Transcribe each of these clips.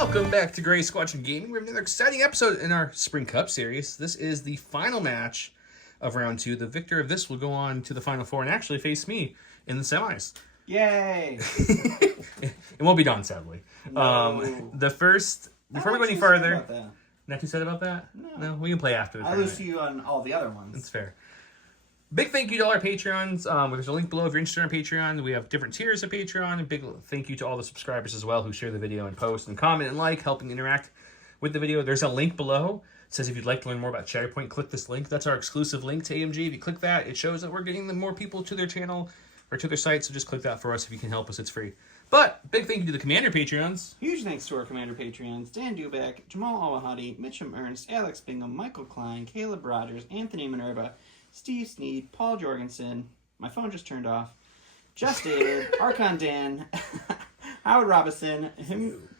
Welcome back to Gray Squadron Gaming. We have another exciting episode in our Spring Cup series. This is the final match of round 2. The victor of this will go on to the Final Four and actually face me in the semis. Yay! It won't be Don, sadly. No. Before we go any further... Not too sad about that? No, we can play after the tournament. I lose to you on all the other ones. That's fair. Big thank you to all our Patreons. There's a link below if you're interested in Patreon. We have different tiers of Patreon. And big thank you to all the subscribers as well who share the video and post and comment and like, helping interact with the video. There's a link below. It says if you'd like to learn more about Shatterpoint, click this link. That's our exclusive link to AMG. If you click that, it shows that we're getting more people to their channel or to their site. So just click that for us if you can help us. It's free. But big thank you to the Commander Patreons. Huge thanks to our Commander Patreons: Dan Dubak, Jamal Awahadi, Mitchum Ernst, Alex Bingham, Michael Klein, Caleb Rogers, Anthony Minerva, Steve Sneed, Paul Jorgensen, my phone just turned off, Just David, Archon Dan, Howard Robinson,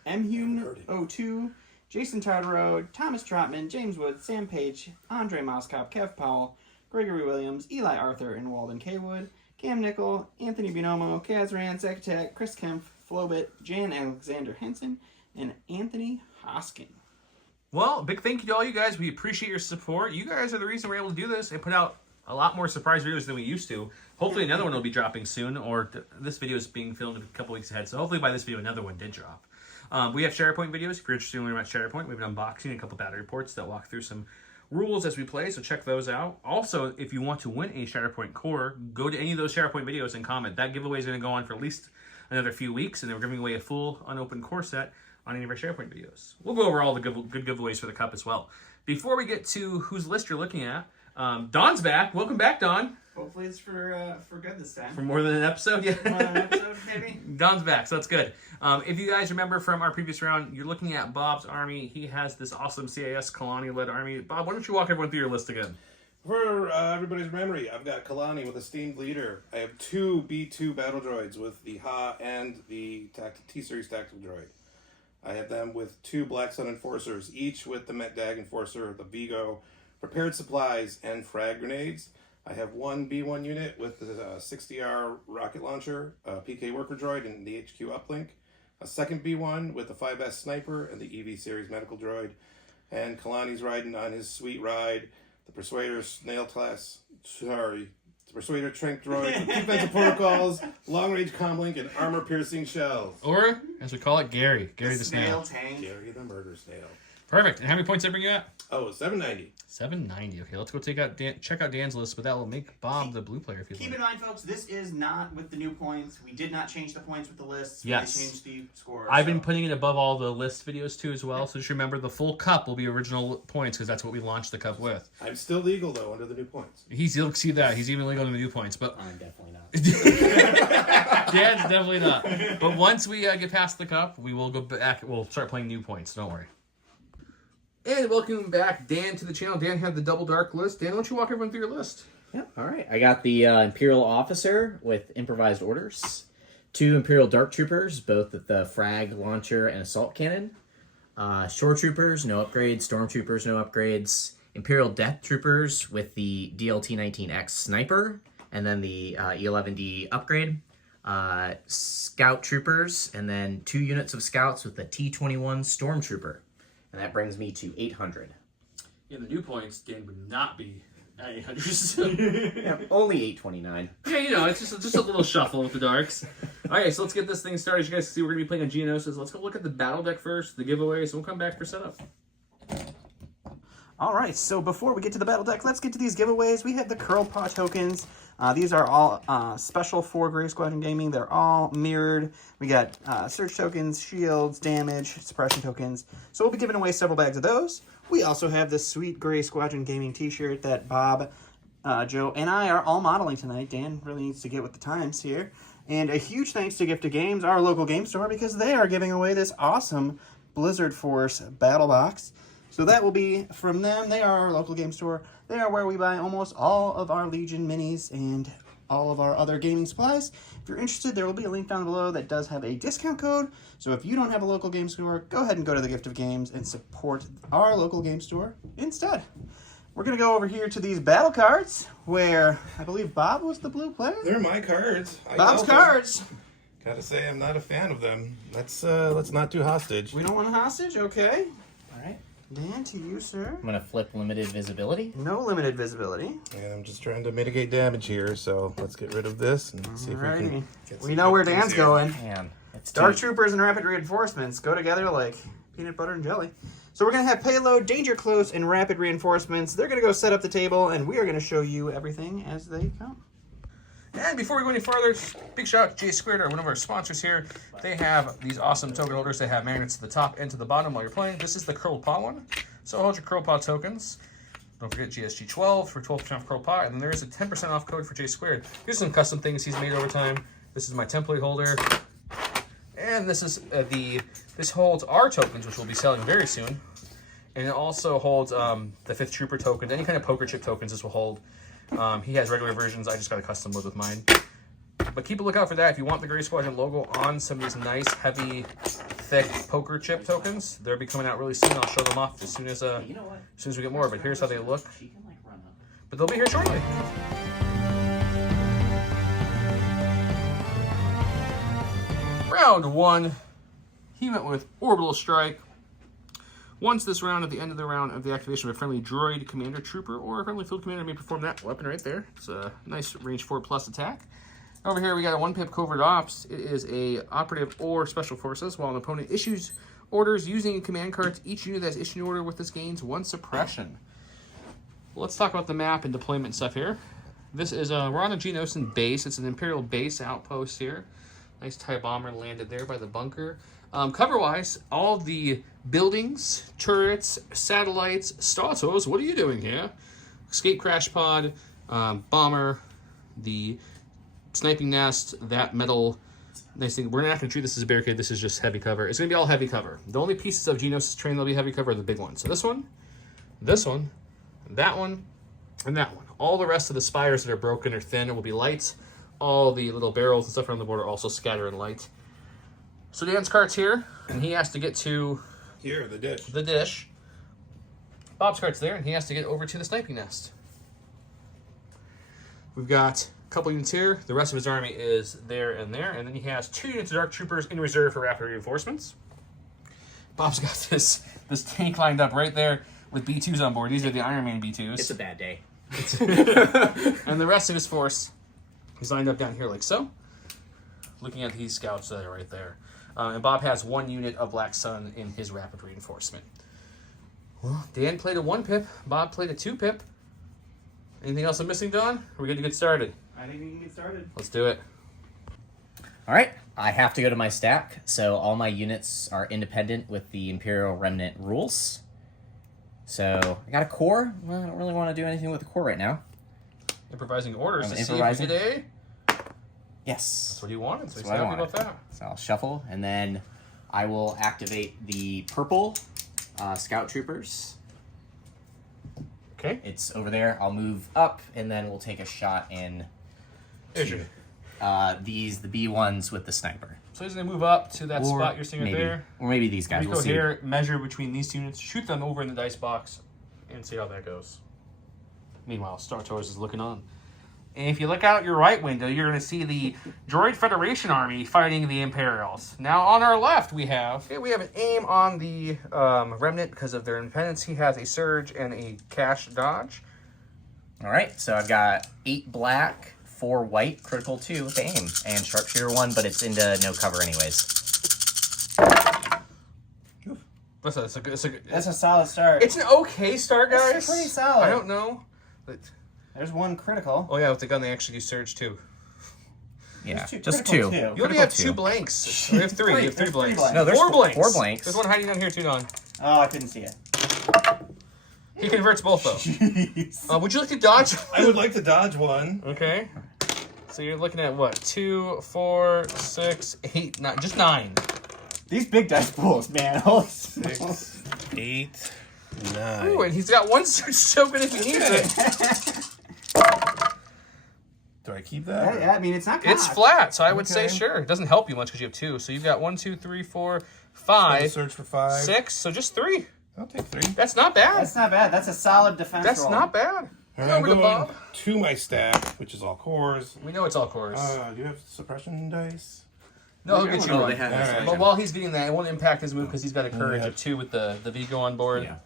Mhune02, Jason Tartaro, Thomas Trotman, James Wood, Sam Page, Andre Moskop, Kev Powell, Gregory Williams, Eli Arthur, and Walden K. Wood, Cam Nickel, Anthony Binomo, Kazran, Zekatek, Chris Kempf, Flobit, Jan Alexander Henson, and Anthony Hoskin. Well, big thank you to all you guys. We appreciate your support. You guys are the reason we're able to do this and put out a lot more surprise videos than we used to. Hopefully another one will be dropping soon, or this video is being filmed a couple weeks ahead, so hopefully by this video another one did drop. We have Shatterpoint videos. If you're interested in learning about Shatterpoint, we have an unboxing and a couple battle reports that walk through some rules as we play, so check those out. Also, if you want to win a Shatterpoint core, go to any of those Shatterpoint videos and comment. That giveaway is going to go on for at least another few weeks, and then we're giving away a full unopened core set on any of our Shatterpoint videos. We'll go over all the good giveaways for the Cup as well. Before we get to whose list you're looking at, Don's back. Welcome back, Don. Hopefully it's for good this time. For more than an episode, yeah. More than an episode, maybe? Don's back, so that's good. If you guys remember from our previous round, you're looking at Bobb's army. He has this awesome CIS Kalani-led army. Bob, why don't you walk everyone through your list again? For everybody's memory, I've got Kalani with Esteemed Leader. I have 2 B2 battle droids with the Ha and the T-Series Tactical Droid. I have them with 2 Black Sun Enforcers, each with the Met-Dag Enforcer, the Vigo, prepared supplies, and frag grenades. I have 1 B1 unit with the 60R rocket launcher, PK Worker Droid, and the HQ uplink. A second B1 with the 5S Sniper and the EV Series Medical Droid. And Kalani's riding on his sweet ride, the Persuader Snail class, the Persuader Trank Droid, defensive protocols, long-range comlink, and armor-piercing shells. Or, as we call it, Gary. Gary the Snail. Tank. Gary the Murder Snail. Perfect. And how many points did I bring you at? Oh, 790. 790. Okay, let's go check out Dan's list, but that will make Bob the blue player if you Keep in mind, folks, this is not with the new points. We did not change the points with the lists. Yes. We changed the scores. I've been putting it above all the list videos too as well, so just remember the full cup will be original points because that's what we launched the cup with. I'm still legal, though, under the new points. You'll see that. He's even legal in the new points, but I'm definitely not. Dan's definitely not. But once we get past the cup, we will go back. We'll start playing new points. Don't worry. And welcome back, Dan, to the channel. Dan had the Double Dark list. Dan, why don't you walk everyone through your list? Yeah, all right. I got the Imperial Officer with improvised orders, 2 Imperial Dark Troopers, both with the frag launcher and assault cannon, Shore Troopers, no upgrades, Stormtroopers, no upgrades, Imperial Death Troopers with the DLT-19X Sniper, and then the E11D upgrade, Scout Troopers, and then 2 units of Scouts with the T-21 Stormtrooper. And that brings me to 800. In the new points, Dan would not be at 800. Yeah, only 829. Yeah, it's just a little shuffle with the darks. All right, so let's get this thing started. As you guys can see, we're going to be playing on Geonosis. Let's go look at the battle deck first, the giveaways, and we'll come back for setup. All right, so before we get to the battle deck, let's get to these giveaways. We have the Curl Paw tokens. These are all special for Gray Squadron Gaming. They're all mirrored. We got search tokens, shields, damage, suppression tokens. So we'll be giving away several bags of those. We also have this sweet Gray Squadron Gaming t-shirt that Bob, Joe, and I are all modeling tonight. Dan really needs to get with the times here. And a huge thanks to Gift of Games, our local game store, because they are giving away this awesome Blizzard Force battle box. So that will be from them. They are our local game store. They are where we buy almost all of our Legion minis and all of our other gaming supplies. If you're interested, there will be a link down below that does have a discount code. So if you don't have a local game store, go ahead and go to the Gift of Games and support our local game store instead. We're going to go over here to these battle cards, where I believe Bob was the blue player. They're my cards. Bob's cards. Gotta say, I'm not a fan of them. Let's not do hostage. We don't want a hostage? Okay. All right. Dan, to you, sir. I'm gonna flip limited visibility. No limited visibility. And I'm just trying to mitigate damage here, so let's get rid of this and see if we Alrighty. can get We some know where good things Dan's here. going. Man, it's Dark too- Troopers and Rapid Reinforcements go together like peanut butter and jelly. So we're going to have Payload, Danger Close, and Rapid Reinforcements. They're going to go set up the table, and we are going to show you everything as they come. And before we go any further, big shout out to J Squared, one of our sponsors here. They have these awesome token holders. They have magnets to the top and to the bottom while you're playing. This is the Curl Paw one. So hold your Curl Paw tokens. Don't forget GSG12 for 12% off Curl Paw. And then there is a 10% off code for J Squared. Here's some custom things he's made over time. This is my template holder. And this is this holds our tokens, which we'll be selling very soon. And it also holds the 5th Trooper token. Any kind of poker chip tokens this will hold. He has regular versions. I just got a custom load with mine. But keep a lookout for that. If you want the Gray Squadron logo on some of these nice, heavy, thick poker chip tokens, they'll be coming out really soon. I'll show them off as soon as we get more. But here's how they look. But they'll be here shortly. Round 1. He went with Orbital Strike. Once this round, at the end of the round of the activation of a friendly droid, commander, trooper, or a friendly field commander may perform that weapon right there. It's a nice range 4+ attack. Over here we got a 1-pip Covert Ops. It is a operative or special forces. While an opponent issues orders using command cards, each unit that has issued an order with this gains 1 suppression. Let's talk about the map and deployment stuff here. This is we're on a Geonosis base. It's an Imperial base outpost here. Nice TIE bomber landed there by the bunker. Cover-wise, all the buildings, turrets, satellites, Statos, what are you doing here? Escape crash pod, bomber, the sniping nest, that metal, nice thing. We're not going to treat this as a barricade. This is just heavy cover. It's going to be all heavy cover. The only pieces of Geonosis terrain that'll be heavy cover are the big ones. So this one, that one, and that one. All the rest of the spires that are broken or thin will be light. All the little barrels and stuff around the border also scatter in light. So Dan's cart's here, and he has to get to Here, the dish. the dish. Bobb's cart's there, and he has to get over to the sniping nest. We've got a couple units here. The rest of his army is there, and then he has 2 units of Dark Troopers in reserve for rapid reinforcements. Bobb's got this tank lined up right there with B2s on board. These are the Iron Man B2s. It's a bad day. And the rest of his force is lined up down here like so. Looking at these scouts that are right there. And Bobb has 1 unit of Black Sun in his rapid reinforcement. Well, Dan played a 1-pip. Bobb played a 2-pip. Anything else I'm missing, Don? Are we good to get started? I think we can get started. Let's do it. All right, I have to go to my stack, so all my units are independent with the Imperial Remnant rules. So I got a core. Well, I don't really want to do anything with the core right now. Improvising orders I'm to improvising. see if we get A. Yes. That's what he wanted, so he's That's what I happy about wanted. that. So I'll shuffle, and then I will activate the purple Scout Troopers. Okay. It's over there. I'll move up, and then we'll take a shot in Here's your- the B1s with the sniper. So he's going to move up to that spot you're seeing right maybe, there. or maybe these guys. We We'll go see. here, measure between these 2 units, shoot them over in the dice box, and see how that goes. Meanwhile, Star Tours is looking on. And if you look out your right window, you're going to see the Droid Federation Army fighting the Imperials. Now, on our left, we have an aim on the Remnant because of their independence. He has a Surge and a Cash Dodge. All right, so I've got 8 black, 4 white, critical 2 with the aim, and sharpshooter 1, but it's into no cover anyways. That's a solid start. It's an okay start, guys. It's pretty solid. I don't know. But, There's 1 critical. oh, yeah, with the gun, they actually do Surge, too. Yeah, There's just critical 2. two. You only have 2 blanks. We have 3. We have 3 There's blanks. 3 blanks. No, there's 4 blanks. 4 blanks. There's one hiding down here, too, Don. Oh, I couldn't see it. He converts both, though. Jeez. Would you like to dodge? I would like to dodge one. Okay. So you're looking at what? 2, 4, 6, 8, 9. Just 9. These big dice pools, man. Holy smokes. 6, 8, 9. Ooh, and he's got 1 Surge token if he needs it. Do I keep that? Yeah, I mean, it's not It's cocked. flat, so I would say Okay. sure. It doesn't help you much because you have 2. So you've got 1, 2, 3, 4, I'll 5, search for 5. 6. So just 3. I'll take 3. That's not bad. That's not bad. That's a solid defense That's roll. not bad. And Over I'm to going Bob. to my stack, which is all cores. We know it's all cores. Do you have suppression dice? No, he'll get you Oh, one. they have All right. But while he's getting that, it won't impact his move because he's got a courage Yeah. of 2 with the Vigo on board. Yeah.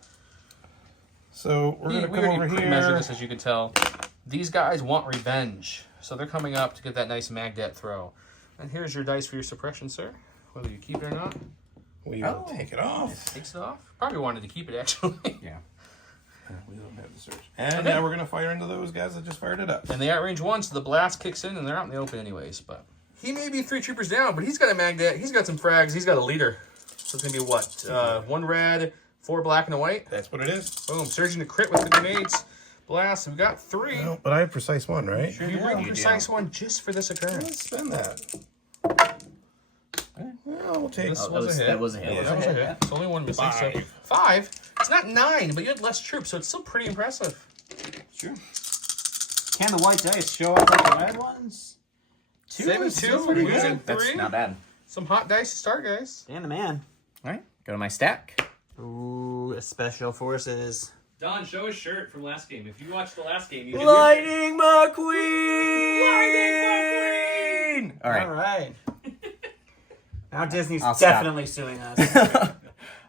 So we're gonna We come already over pre-measured here. this, as you could tell. These guys want revenge, so they're coming up to get that nice Magdet throw. And here's your dice for your suppression, sir. Whether you keep it or not. We will take it off. Takes it off. Probably wanted to keep it, actually. Yeah. We don't have the search. And now we're gonna fire into those guys that just fired it up. And they outrange 1, so the blast kicks in, and they're out in the open anyways. But he may be 3 troopers down, but he's got a Magdet. He's got some frags. He's got a leader. So it's gonna be what? 1 red, 4 black, and a white. That's what it is. Boom! Surging to crit with the grenades. Blast. We got 3. No, but I have precise 1, right? You bring precise 1 just for this occurrence. Let's spend that. Well, we'll take. This Oh, was a hit. that was a hit. Yeah. That was a hit. It's only 1 missing. So 5. It's not 9, but you had less troops, so it's still pretty impressive. Sure. Can the white dice show up like the red ones? 2 and 2. pretty Losing good. 3. That's not bad. Some hot dice to start, guys. Dan the man. All right. Go to my stack. Ooh, special forces. Don, show his shirt from last game. If you watched the last game, you Lightning McQueen! All All right. right. Now Disney's I'll stop. definitely suing us.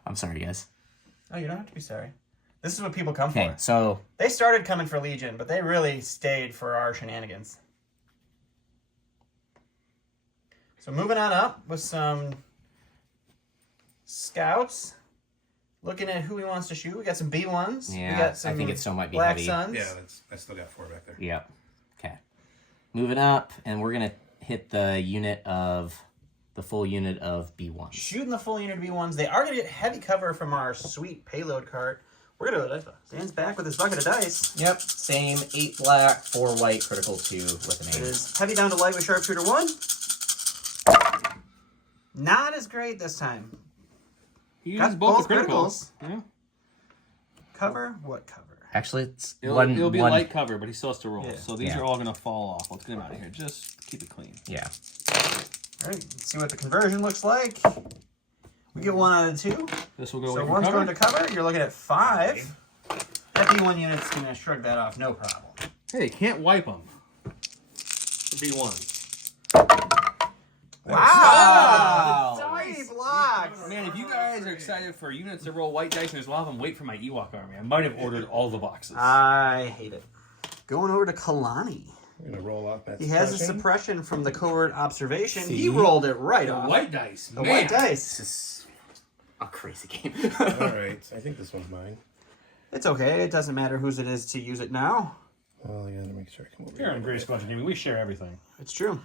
I'm sorry, guys. Oh, you don't have to be sorry. This is what people come Okay, for. so They started coming for Legion, but they really stayed for our shenanigans. So moving on up with some scouts. Looking at who he wants to shoot. We got some B1s. we yeah, got some I think it still might be Black heavy. Suns. Yeah, I still got 4 back there. Yep. Okay. Moving up, and we're gonna hit the full unit of B1s. Shooting the full unit of B1s. They are going to get heavy cover from our sweet payload cart. We're going to dice box. Dan's back with his bucket of dice. Yep. Same 8 black, 4 white, critical 2 with an It 8. is heavy down to light with sharpshooter 1. Not as great this time. He Got uses both the both criticals. criticals. Yeah. Cover? What cover? Actually, it's It'll be one- light cover, but he still has to roll. Yeah. So these Yeah. are all going to fall off. Let's get him out of here. Just keep it clean. Yeah. All right, let's see what the conversion looks like. We get 1 out of 2. This will go So away from 1's cover. going to cover. You're looking at 5. That B1 unit's going to shrug that off, no problem. Hey, can't wipe them. B1. Wow! Dice. blocks! Man, if you guys are excited for units to roll white dice and there's a lot of them, wait for my Ewok army. I might have ordered all the boxes. I hate it. Going over to Kalani. We're going to roll off that He has a suppression. suppression from the covert observation. See? He rolled it right the off. white dice. The man. white dice. This is a crazy game. All right, I think this one's mine. It's okay. It doesn't matter whose it is to use it now. Well, I got to make sure I come over Here on here. Greatest Squadron Gaming, we share everything. It's true.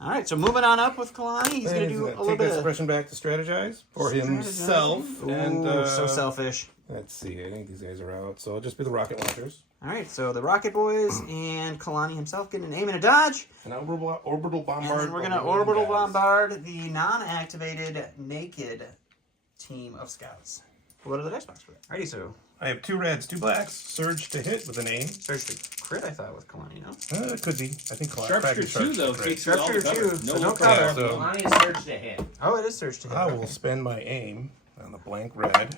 All right, so moving on up with Kalani. He's going to do a little take bit that of... suppression back to strategize for himself. Ooh, And so selfish. let's see. I think these guys are out, so it'll just be the rocket launchers. All right, so the Rocket Boys and Kalani himself getting an aim and a dodge. An orbital bombard. And then we're going to orbital bombard the non-activated naked team of scouts. What are the dice box for that? Alrighty, so I have 2 reds, 2 blacks. Surge to hit with an aim. search the crit, I thought, with Kalani, no? It could be. I think Sharpshooter 2, though, takes you all the Sharpshooter cover. 2, No so no low cover. Yeah, so Lonnie is surged to hit. Oh, it is search to hit. I will spend my aim on the blank red.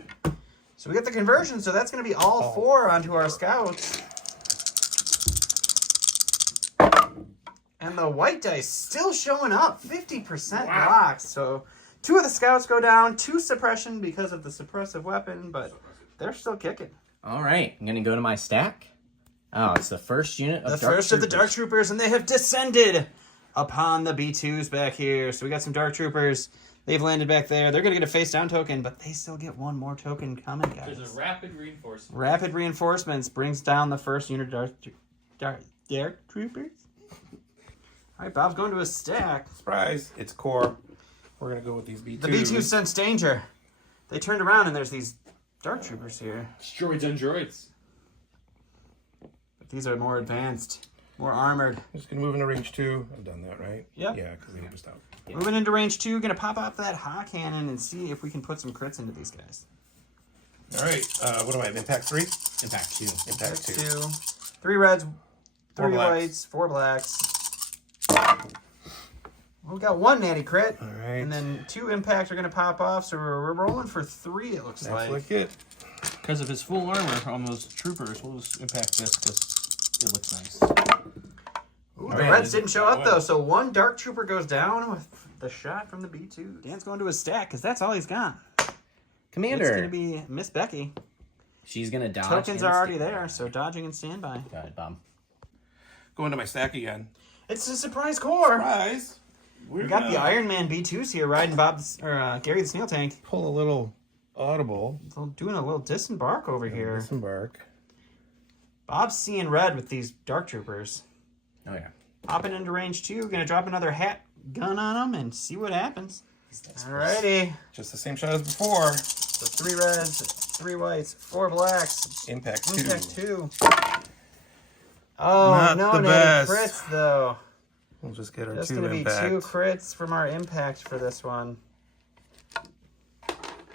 So we get the conversion, so that's going to be all 4 onto our scouts. And the white dice still showing up, 50% blocks. So 2 of the scouts go down, 2 suppression because of the suppressive weapon, but they're still kicking. All right, I'm gonna go to my stack. Oh, it's the first unit of The Dark first of the Troopers. Dark Troopers, and they have descended upon the B2s back here. So we got some Dark Troopers. They've landed back there. They're going to get a face-down token, but they still get 1 more token coming, guys. There's a rapid reinforcement. Rapid reinforcements brings down the first unit of Dark Troopers. All right, Bob's going to his stack. Surprise! It's core. We're gonna go with these B2s. The B2s sense danger. They turned around, and there's these Dark Troopers here. Droids on droids. But these are more advanced, more armored. I'm just gonna move into range 2. I've done that, right? Yep. Yeah, because they just out. Yeah. Moving into range 2, going to pop off that Ha cannon and see if we can put some crits into these guys. All right. What do I have? Impact 3. Impact 2. Impact 2. 3 reds, 4 3 blacks. whites, 4 blacks. We got 1 natty crit, All right. and then 2 impacts are going to pop off, so we're rolling for 3, it looks That's like. like it. Because of his full armor on those troopers, we'll just impact this because it looks nice. Ooh, Oh, the man, Reds didn't show up, wow. though, so one Dark Trooper goes down with the shot from the B2. Dan's going to his stack, because that's all he's got. Commander. It's going to be Miss Becky. She's going to dodge. Tokens and are already stand there, by. so dodging and standby. Go ahead, Bob. Going to my stack again. It's a surprise core. Surprise! We got the Iron Man B2s here riding Gary the Snail Tank. Pull a little audible. Doing a little disembark over here. Disembark. Bob's seeing red with these Dark Troopers. Oh, yeah. Popping into range 2, gonna drop another hat gun on them and see what happens. Alrighty. Just the same shot as before. So 3 reds, 3 whites, 4 blacks. Impact 2. Impact 2. Oh, Not no, the no best. crits though. We'll just get our There's 2 gonna be impact. 2 crits from our impact for this one.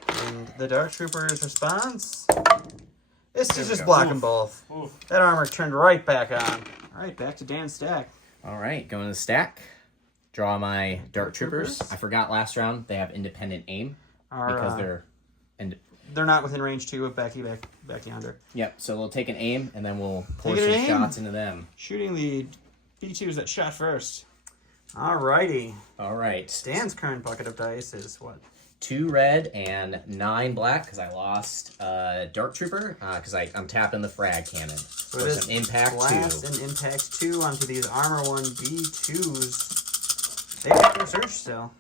And the Dark Troopers response. This is we just go. blocking Oof. both. Oof. That armor turned right back on. Alright, back to Dan's stack. All right, going to the stack. Draw my Dark Troopers. Troopers. I forgot last round they have independent aim because they're. They're not within range 2 of Becky yonder. Yep, so we'll take an aim and then we'll pour Take some an aim. shots into them. Shooting the B2s that shot first. Alrighty. All right. Dan's current bucket of dice is what? 2 red and 9 black because I lost Dark Trooper because I'm tapping the frag cannon. So For it is some impact blast 2. and impact 2 onto these armor 1 B2s. They have their search still.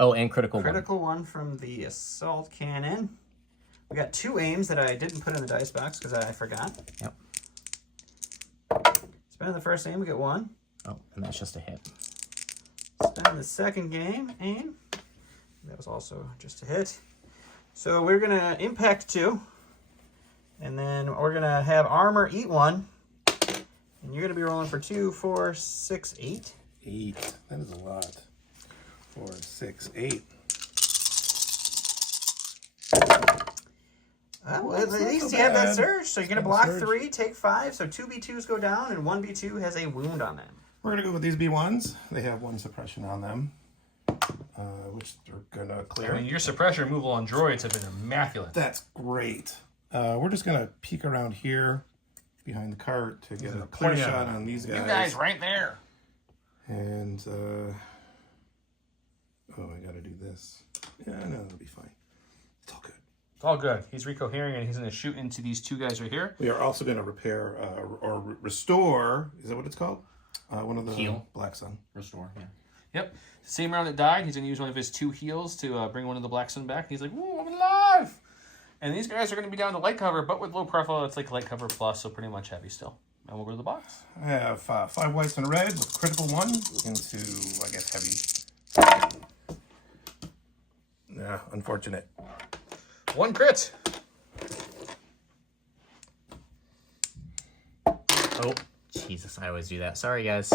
Oh, and critical 1. Critical 1 from the assault cannon. We got 2 aims that I didn't put in the dice box because I forgot. Yep. Spend the first aim, we get 1. Oh, and that's just a hit. Spend the second aim. That was also just a hit. So we're going to impact 2. And then we're going to have armor eat 1. And you're going to be rolling for 2, 4, 6, 8. 8. That is a lot. 4, 6, 8. Well, That's at not least so you have that bad. surge. So you're going to Got block the surge. 3, take 5. So 2 B2s go down, and 1 B2 has a wound on them. We're going to go with these B1s. They have 1 suppression on them, which they're going to clear. I mean, your suppression removal on droids have been immaculate. That's great. We're just going to peek around here behind the cart to get a clear point shot out. on these guys. You guys right there. And, oh, I got to do this. Yeah, no, that'll be fine. It's all good. It's all good. He's recohering and he's going to shoot into these 2 guys right here. We are also going to repair or restore. Is that what it's called? One of the Heal. Black Sun. Restore, yeah. Yep. Same round it died. He's going to use one of his 2 heals to bring one of the Black Sun back. He's like, "Ooh, I'm alive!" And these guys are going to be down to light cover, but with low profile, it's like light cover plus, so pretty much heavy still. And we'll go to the box. I have 5 whites and a red with critical 1 into, I guess, heavy. Yeah, unfortunate. 1 crit. Oh, Jesus, I always do that. Sorry, guys.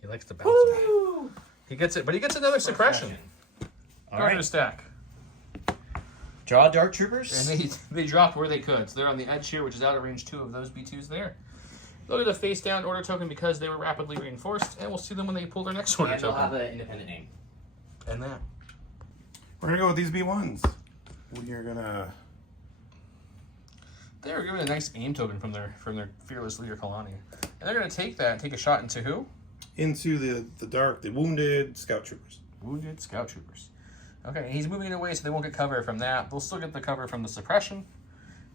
He likes to bounce. He gets it, but he gets another suppression. All Go ahead right. to stack. Draw Dark Troopers. And they dropped where they could. So they're on the edge here, which is out of range 2 of those B2s there. They'll get a face down order token because they were rapidly reinforced, and we'll see them when they pull their next order And they'll token. have an independent aim. And that. We're going to go with these B1s. We are going to... They were given a nice aim token from their fearless leader Kalani. And they're going to take that and take a shot into who? Into the dark, the wounded scout troopers. Wounded Scout Troopers. Okay, he's moving it away so they won't get cover from that. They'll still get the cover from the suppression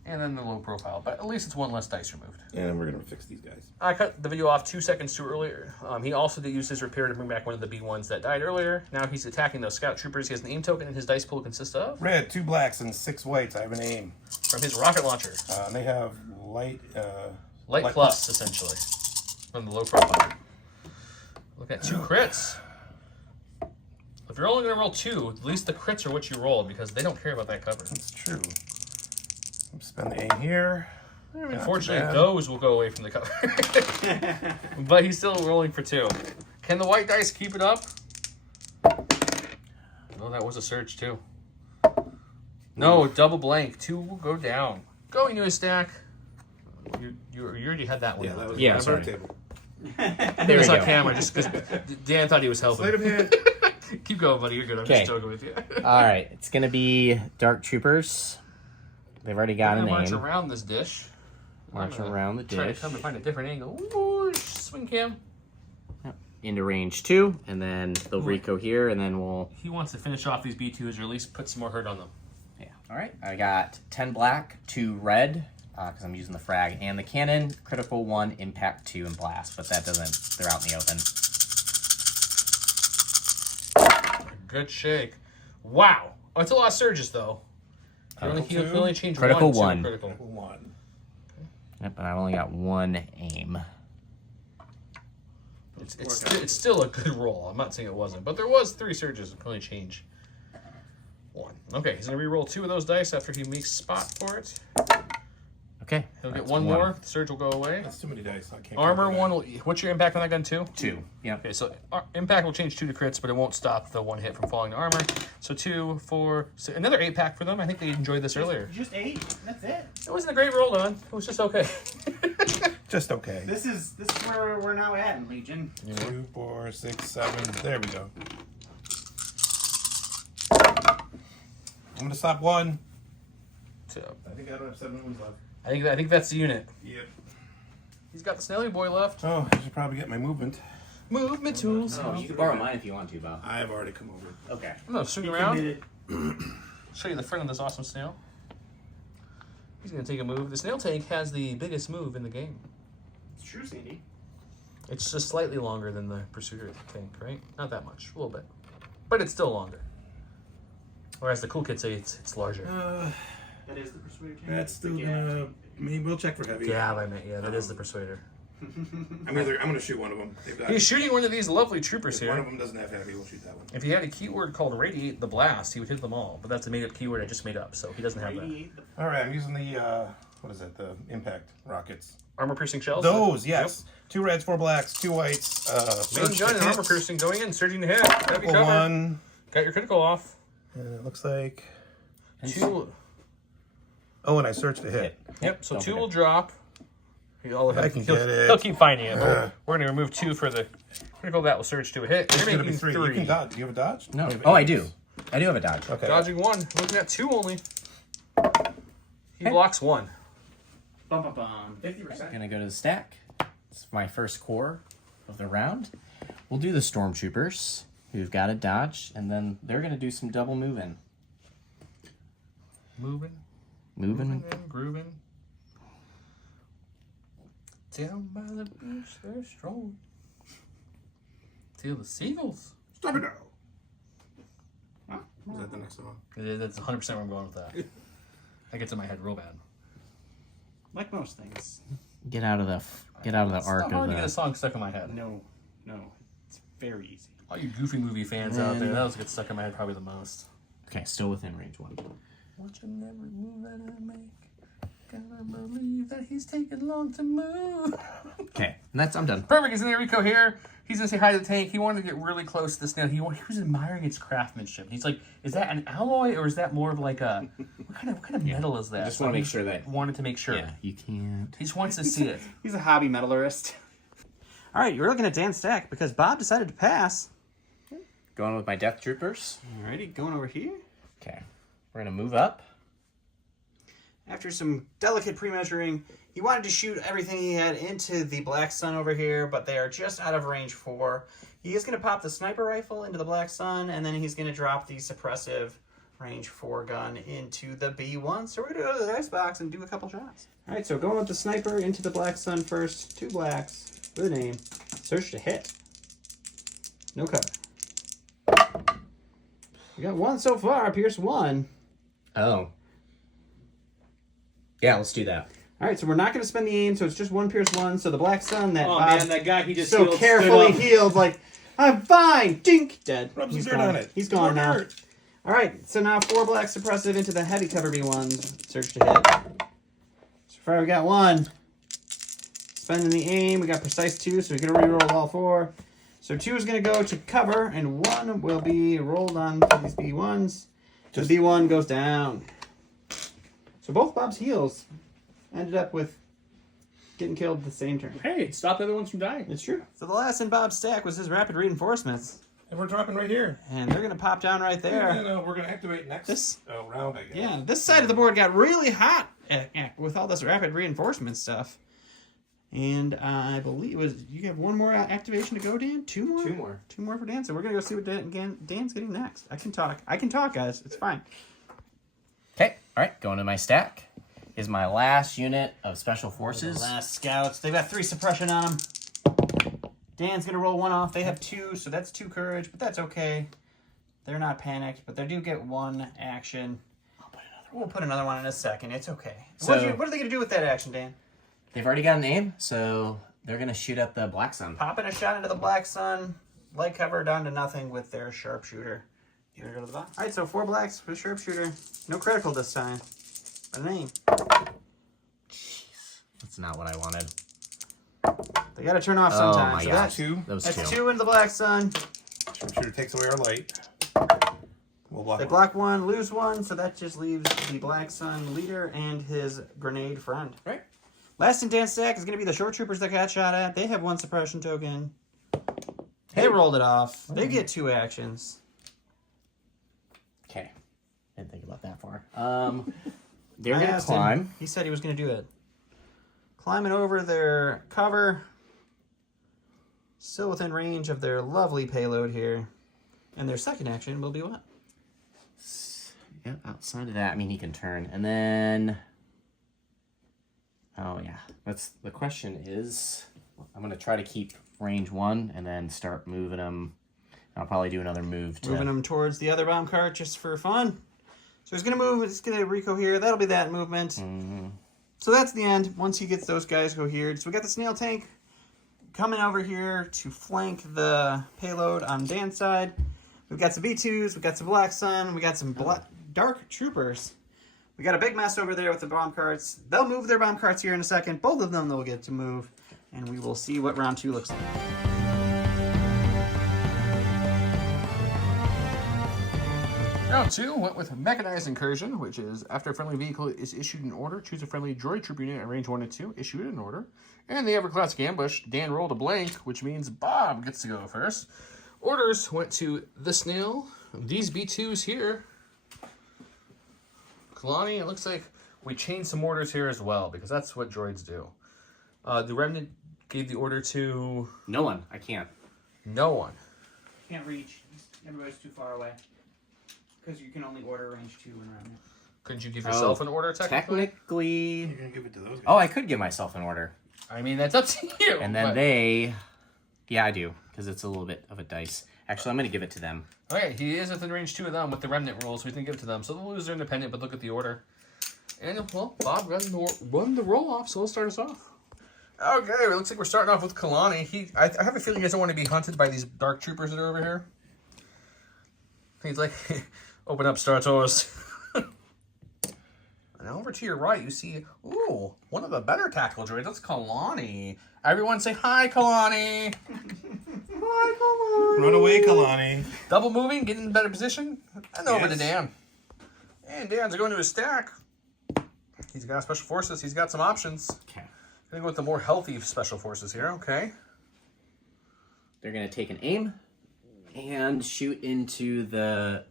and then the low profile, but at least it's 1 less dice removed. And we're going to fix these guys. I cut the video off 2 seconds too earlier. He also did use his repair to bring back one of the B1s that died earlier. Now he's attacking those Scout Troopers. He has an aim token, and his dice pool consists of Red, 2 blacks, and 6 whites. I have an aim. from his rocket launcher. And they have light... Light plus, essentially, from the low profile. Look at 2 crits. If you're only going to roll 2, at least the crits are what you rolled because they don't care about that cover. That's true. Spend the aim here. Unfortunately, bad. those will go away from the cover. But he's still rolling for 2. Can the white dice keep it up? Oh, that was a surge too. No, double blank. 2 will go down. Going to a stack. You already had that one. Yeah, that was Yeah, my sorry. table. There It was we on go. camera just because Dan thought he was helping. Sleight of hand. Keep going, buddy. You're good. I'm Okay. just joking with you. All right, it's going to be Dark Troopers. They've already got I'm an gonna march aim. around this dish. March I'm gonna around the Try to dish. come to find a different angle. Whoosh. swing cam. Into range 2, and then they'll Rico here, and then we'll... He wants to finish off these B2s or at least put some more hurt on them. Yeah. All right. I got 10 black, 2 red, because I'm using the frag and the cannon. Critical 1, impact 2, and blast, but that doesn't... They're out in the open. Good shake. Wow. Oh, it's a lot of surges, though. You can only change critical one. 1. Critical 1. Yep, and I've only got 1 aim. It's still a good roll. I'm not saying it wasn't, but there was 3 surges. It can only change 1. Okay, he's gonna re-roll 2 of those dice after he makes spot for it. Okay. He'll get 1 more. The surge will go away. That's too many dice. I can't. Armor 1 will. What's your impact on that gun? 2. 2. Yeah. Okay, so impact will change 2 to crits, but it won't stop the 1 hit from falling to armor. So 2, 4, so another 8 pack for them. I think they enjoyed this earlier. Just 8. That's it. It wasn't a great roll, Don. It was just okay. Just okay. This is where we're now at in Legion. 2, 4, 6, 7. There we go. I'm gonna stop 1. So, I think I don't have 7 wounds left. I think that's the unit. Yep. He's got the Snail boy left. Oh, I should probably get my movement. Movement tools. Oh, you can borrow mine if you want to, Bob. I have already come over. Okay. I'm gonna swing around. Show you the front of this awesome snail. He's gonna take a move. The snail tank has the biggest move in the game. It's true, Sandy. It's just slightly longer than the pursuer tank, right? Not that much, a little bit, but it's still longer. Whereas the cool kids say it's larger. That is the Persuader tank. That's still gonna. Maybe we'll check for heavy. Yeah, that is the persuader. I'm gonna shoot one of them. They've got, He's shooting one of these lovely troopers if here. one of them doesn't have heavy, we'll shoot that one. If he had a keyword called radiate the blast, he would hit them all. But that's a made-up keyword I just made up, so he doesn't have that. All right, I'm using the what is it? The impact rockets. Armor-piercing shells. Those, yes. Yep. 2 reds, 4 blacks, 2 whites. Main gun and armor-piercing going in, surging to hit. Heavy cover. 1. Got your critical off. And it looks like 2. Oh, and I searched the hit. Yep. So Don't 2 forget. will drop. I can get it. He'll keep finding it. We're gonna remove 2 for the critical. That will surge to a hit. It's You're gonna be making 3. 3. You can dodge. Do you have a dodge? No. You have Oh, I aims. do. I do have a dodge. Okay. Dodging 1. Looking at 2 only. He blocks 1. Bum, bum, bum. 50%. Gonna go to the stack. It's my first core of the round. We'll do the stormtroopers, who've got a dodge, and then they're gonna do some double moving. Moving Moving. and grooving. Down by the beach, they're strolling. Till the seagulls. Stop it now. Is that the next one? That's 100% where I'm going with that. That gets in my head real bad. Like most things. Get out of the It's arc not hard of to get a the. song stuck in my head. No. It's very easy. All you Goofy movie fans out there, those get stuck in my head probably the most. Okay, still within range 1. Watching every move that I make. Gotta believe that he's taking long to move. Okay, and I'm done. Perfect. He's in there, Rico here. He's gonna say hi to the tank. He wanted to get really close to the snail. He was admiring its craftsmanship. He's like, "Is that an alloy or is that more of like a what kind of metal is that?" I just want to make sure that. Wanted to make sure. Yeah, you can't. He just wants to see it. He's a hobby metallerist. All right, you're looking at Dan's stack because Bob decided to pass. Going with my death troopers. Alrighty, going over here. Okay, we're gonna move up. After some delicate pre-measuring, he wanted to shoot everything he had into the Black Sun over here, but they are just out of range 4. He is going to pop the sniper rifle into the Black Sun, and then he's going to drop the suppressive range 4 gun into the B1. So we're going to go to the dice box and do a couple shots. All right, so going with the sniper into the Black Sun first. 2 blacks with a name. Search to hit. No cover. We got 1 so far. Pierce 1. Oh. Yeah, let's do that. All right, so we're not going to spend the aim, so it's just 1 Pierce 1. So the Black Sun that Oh Bob man, that guy he just so healed, carefully stood up. healed, like, I'm fine, dink, dead. Rub some He's dirt gone. on it. He's gone now. Dirt. All right, so now 4 black suppressive into the heavy cover B1s. Search to hit. So far we got 1. Spending the aim, we got precise 2, so we're going to reroll all 4. So 2 is going to go to cover, and 1 will be rolled on to these B1s. The B1 goes down. So both Bob's heals ended up with getting killed the same turn. Hey, stop the other ones from dying. It's true. So the last in Bob's stack was his rapid reinforcements. And we're dropping right here. And they're going to pop down right there. No, we're going to activate next This- round, I guess. Yeah, this side of the board got really hot with all this rapid reinforcement stuff. And I believe it was you have one more activation to go, Dan. Two more for Dan. So we're gonna go see what Dan's getting next. I can talk, guys. It's fine. Okay, all right, going to my stack is my last unit of Special Forces. The last scouts. They've got 3 suppression on them. Dan's gonna roll 1 off. They have 2, so that's 2 courage, but that's okay. They're not panicked, but they do get 1 action. We'll put another one in a second. It's okay. So, what are they gonna do with that action, Dan? They've already got an aim, so they're gonna shoot at the Black Sun. Popping a shot into the Black Sun. Light cover down to nothing with their sharpshooter. You're gonna go to the bottom. All right, so 4 blacks with sharpshooter. No critical this time. But an aim. Jeez, that's not what I wanted. They gotta turn off sometime. Oh my so gosh, that's 2 into the Black Sun. Sharpshooter takes away our light. We'll block They it. block 1, lose 1, so that just leaves the Black Sun leader and his grenade friend. Right. Last in Dan's stack is going to be the short troopers that got shot at. They have 1 suppression token. They rolled it off. They get 2 actions. Okay. Didn't think about that far. They're I gonna asked him. climb. He said he was going to do it. Climbing over their cover. Still within range of their lovely payload here. And their second action will be what? Yeah, outside of that, I mean, he can turn. And then... Oh, yeah. That's the question is... I'm going to try to keep range 1 and then start moving them. I'll probably do another move to... Moving them towards the other bomb cart just for fun. So he's going to move. He's going to Rico here. That'll be that movement. Mm-hmm. So that's the end. Once he gets those guys cohered. So we got the snail tank coming over here to flank the payload on Dan's side. We've got some B2s. We've got some Black Sun. We got some Dark Troopers. We got a big mess over there with the bomb carts. They'll move their bomb carts here in a second. Both of them they'll get to move. And we will see what round 2 looks like. Round 2 went with Mechanized Incursion, which is after a friendly vehicle is issued an order, choose a friendly droid troop unit at range 1 and 2, issue it an order. And the Everclassic Ambush, Dan rolled a blank, which means Bob gets to go first. Orders went to the Snail, these B2s here. Kalani, it looks like we changed some orders here as well, because that's what droids do. The Remnant gave the order to... No one. I can't. No one. Can't reach. Everybody's too far away. Because you can only order range 2 and Remnant. Couldn't you give yourself an order, technically? Technically... You're going to give it to those guys. Oh, I could give myself an order. I mean, that's up to you. And then but... they... Yeah, I do, because it's a little bit of a dice. Actually, I'm going to give it to them. Okay, he is within range 2 of them with the Remnant rules. We can give it to them. So they'll lose their independent, but look at the order. And, well, Bob run the roll-off, so let's start us off. Okay, it looks like we're starting off with Kalani. I have a feeling he doesn't want to be hunted by these dark troopers that are over here. He's like, open up, Stratos. And over to your right, you see, ooh, one of the better tactical droids. That's Kalani. Everyone say, hi, Kalani. Hi, Kalani. Run away, Kalani. Double moving, get in a better position, and over to Yes. Dan. And Dan's going to his stack. He's got special forces. He's got some options. Okay. Gonna go with the more healthy special forces here. Okay. They're going to take an aim and shoot into the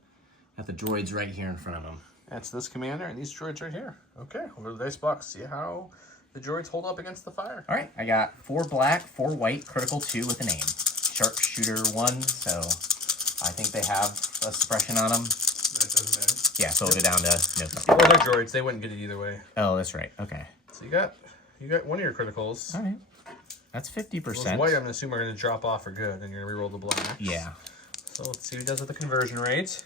droids right here in front of them. That's this commander and these droids right here. Okay. Over the dice box. See how the droids hold up against the fire. All right. I got 4 black, 4 white, critical 2 with an aim. Sharpshooter 1, so I think they have a suppression on them. That doesn't matter. Yeah, so it'll go down to no. Or they're droids. They wouldn't get it either way. Oh, that's right. Okay. So you got one of your criticals. All right. That's Those 50%. white, I'm gonna assume, are gonna drop off for good, and you're gonna reroll the blacks. Yeah. So let's see what he does with the conversion rate.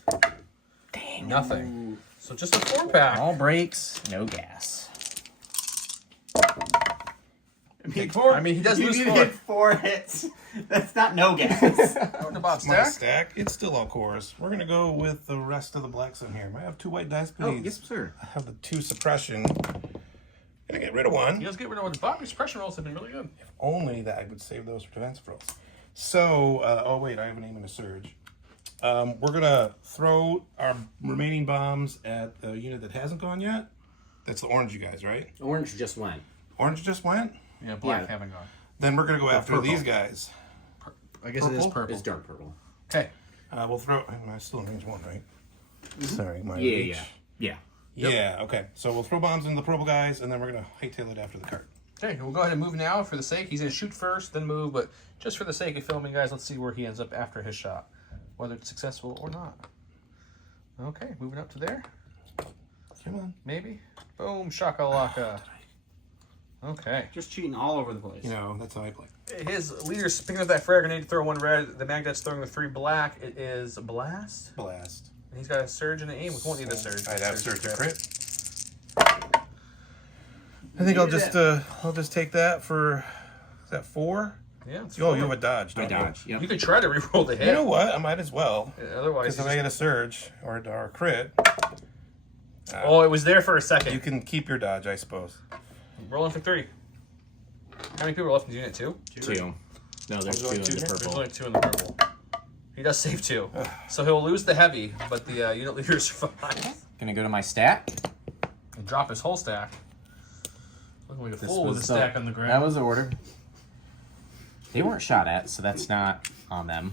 Dang. Nothing. So just a 4-pack. All breaks, no gas. I mean, he does lose 4. 4 hits. That's not no gas. Going to Bob's My stack. stack, it's still all cores. We're going to go with the rest of the blacks in here. I have 2 white dice, please. Oh, yes, sir. I have the 2 suppression. Gonna get rid of 1. He does get rid of one. Bob's suppression rolls have been really good. Only that I would save those for defensive rolls. So, oh wait, I have an aim and a surge. We're gonna throw our remaining bombs at the unit that hasn't gone yet. That's the orange, you guys, right? Orange just went. Orange just went. Yeah, black Yeah. haven't gone. Then we're gonna go after purple. these guys. I guess it is purple. It's dark purple. Okay. We'll throw. I still in range 1, right? Sorry, my Yeah, reach. yeah. Yeah. Okay. So we'll throw bombs in the purple guys, and then we're gonna hightail it after the cart. Okay, we'll go ahead and move now for the sake. He's going to shoot first, then move, but just for the sake of filming, guys, let's see where he ends up after his shot, whether it's successful or not. Okay, moving up to there. Come on. Maybe. Boom, shakalaka. Okay. Just cheating all over the place. You know, that's how I play. His leader's picking up that frag grenade to throw 1 red. The Magdet's throwing the 3 black. It is Blast. Blast. And he's got a surge and an aim. We won't need the surge. I'd have surge to crit. I think I'll just take that for, is that 4? Yeah, it's Oh, four. you have a dodge, I don't you? dodge. Yep. You could try to reroll the hit. You know what? I might as well. Otherwise, Because if I get a surge or a crit, oh, it was there for a second. you can keep your dodge, I suppose. Rolling for 3. How many people are left in the unit? 2? 2. No, there's 2 in the There's purple. only 2 in the purple. He does save 2. So he'll lose the heavy, but the unit leader survives. Gonna go to my stack. And drop his whole stack. Looking like a fool with a the- stack on the ground. That was the order. They weren't shot at, so that's not on them.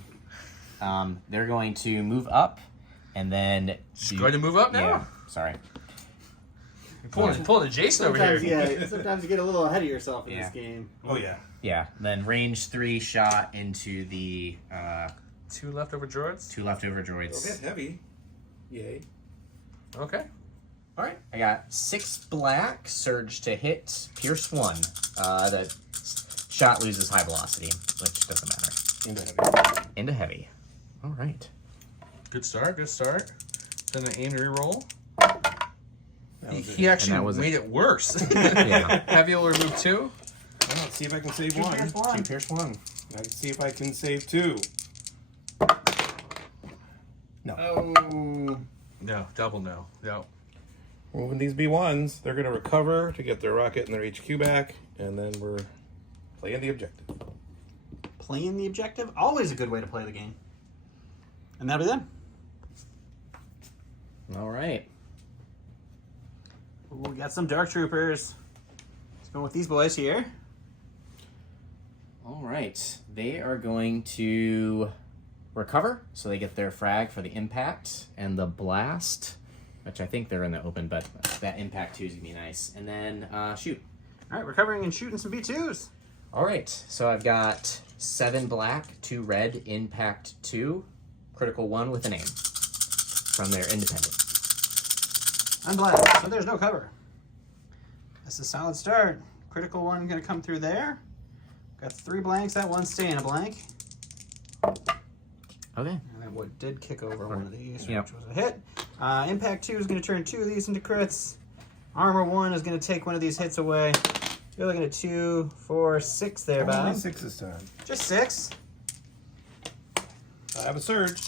They're going to move up, and then... Just going to move up now? Yeah, sorry. You're pulling a Jason over here. Sometimes you get a little ahead of yourself in Yeah. this game. Oh, yeah. Yeah, then range 3 shot into the 2 leftover droids. 2 leftover droids. Okay, heavy. Yay. Okay. All right, I got 6 black, surge to hit, pierce 1. The shot loses high velocity, which doesn't matter. Into heavy. Into heavy. All right. Good start. Good start. Then an aim to reroll. That was it. He actually And that was made it worse. Yeah. Heavy will remove 2. Well, let's see if I can save 1. Pierce 1. 2 pierce 1. I can see if I can save 2. No. Oh. No, double no. No. Moving these B1s, they're going to recover to get their rocket and their HQ back, and then we're playing the objective. Playing the objective, always a good way to play the game. And that'll be them. All right. Ooh, we got some Dark Troopers. Let's go with these boys here. All right. They are going to recover, so they get their frag for the impact and the blast, which I think they're in the open, but that impact 2 is going to be nice. And then shoot. All right, recovering and shooting some B2s. All right. So I've got 7 black, 2 red, impact 2, critical 1 with an aim from their independent. I'm black, so there's no cover. That's a solid start. Critical 1 going to come through there. Got 3 blanks. That one's staying a blank. Okay. And that would did kick over one of these, Yep. which was a hit. Impact 2 is going to turn 2 of these into crits. Armor 1 is going to take one of these hits away. You're looking at 2, 4, 6 there, Bob. Only 6 this time. Just 6. I have a surge.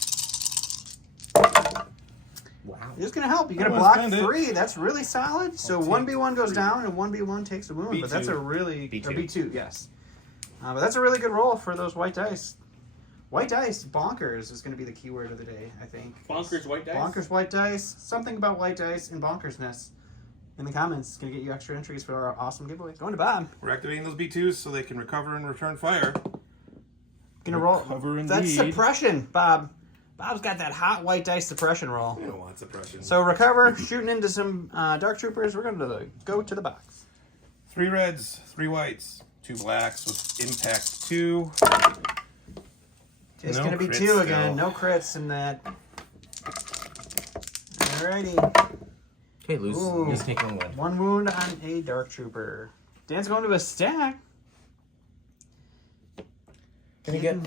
Wow. You're just going to help. You're going to I block wanna spend it. 3. That's really solid. So I'll take 1B1 goes down and 1B1 takes a wound. But that's a B2. really... B2. Or B2, yes. But that's a really good roll for those white dice. White dice, bonkers is going to be the keyword of the day, I think. Bonkers white dice? Bonkers white dice. Something about white dice and bonkersness in the comments. It's going to get you extra entries for our awesome giveaway. Going to Bob. We're activating those B2s so they can recover and return fire. Going to roll. Recover That's indeed. suppression, Bob. Bob's got that hot white dice suppression roll. I don't want suppression. So recover, shooting into some Dark Troopers. We're going to go to the box. 3 reds, 3 whites, 2 blacks with impact 2. It's No going to be crits 2 again. still. No crits in that. Alrighty. Okay, lose. Ooh. Just take 1 wound. 1 wound on a Dark Trooper. Dan's going to a stack. Gonna get.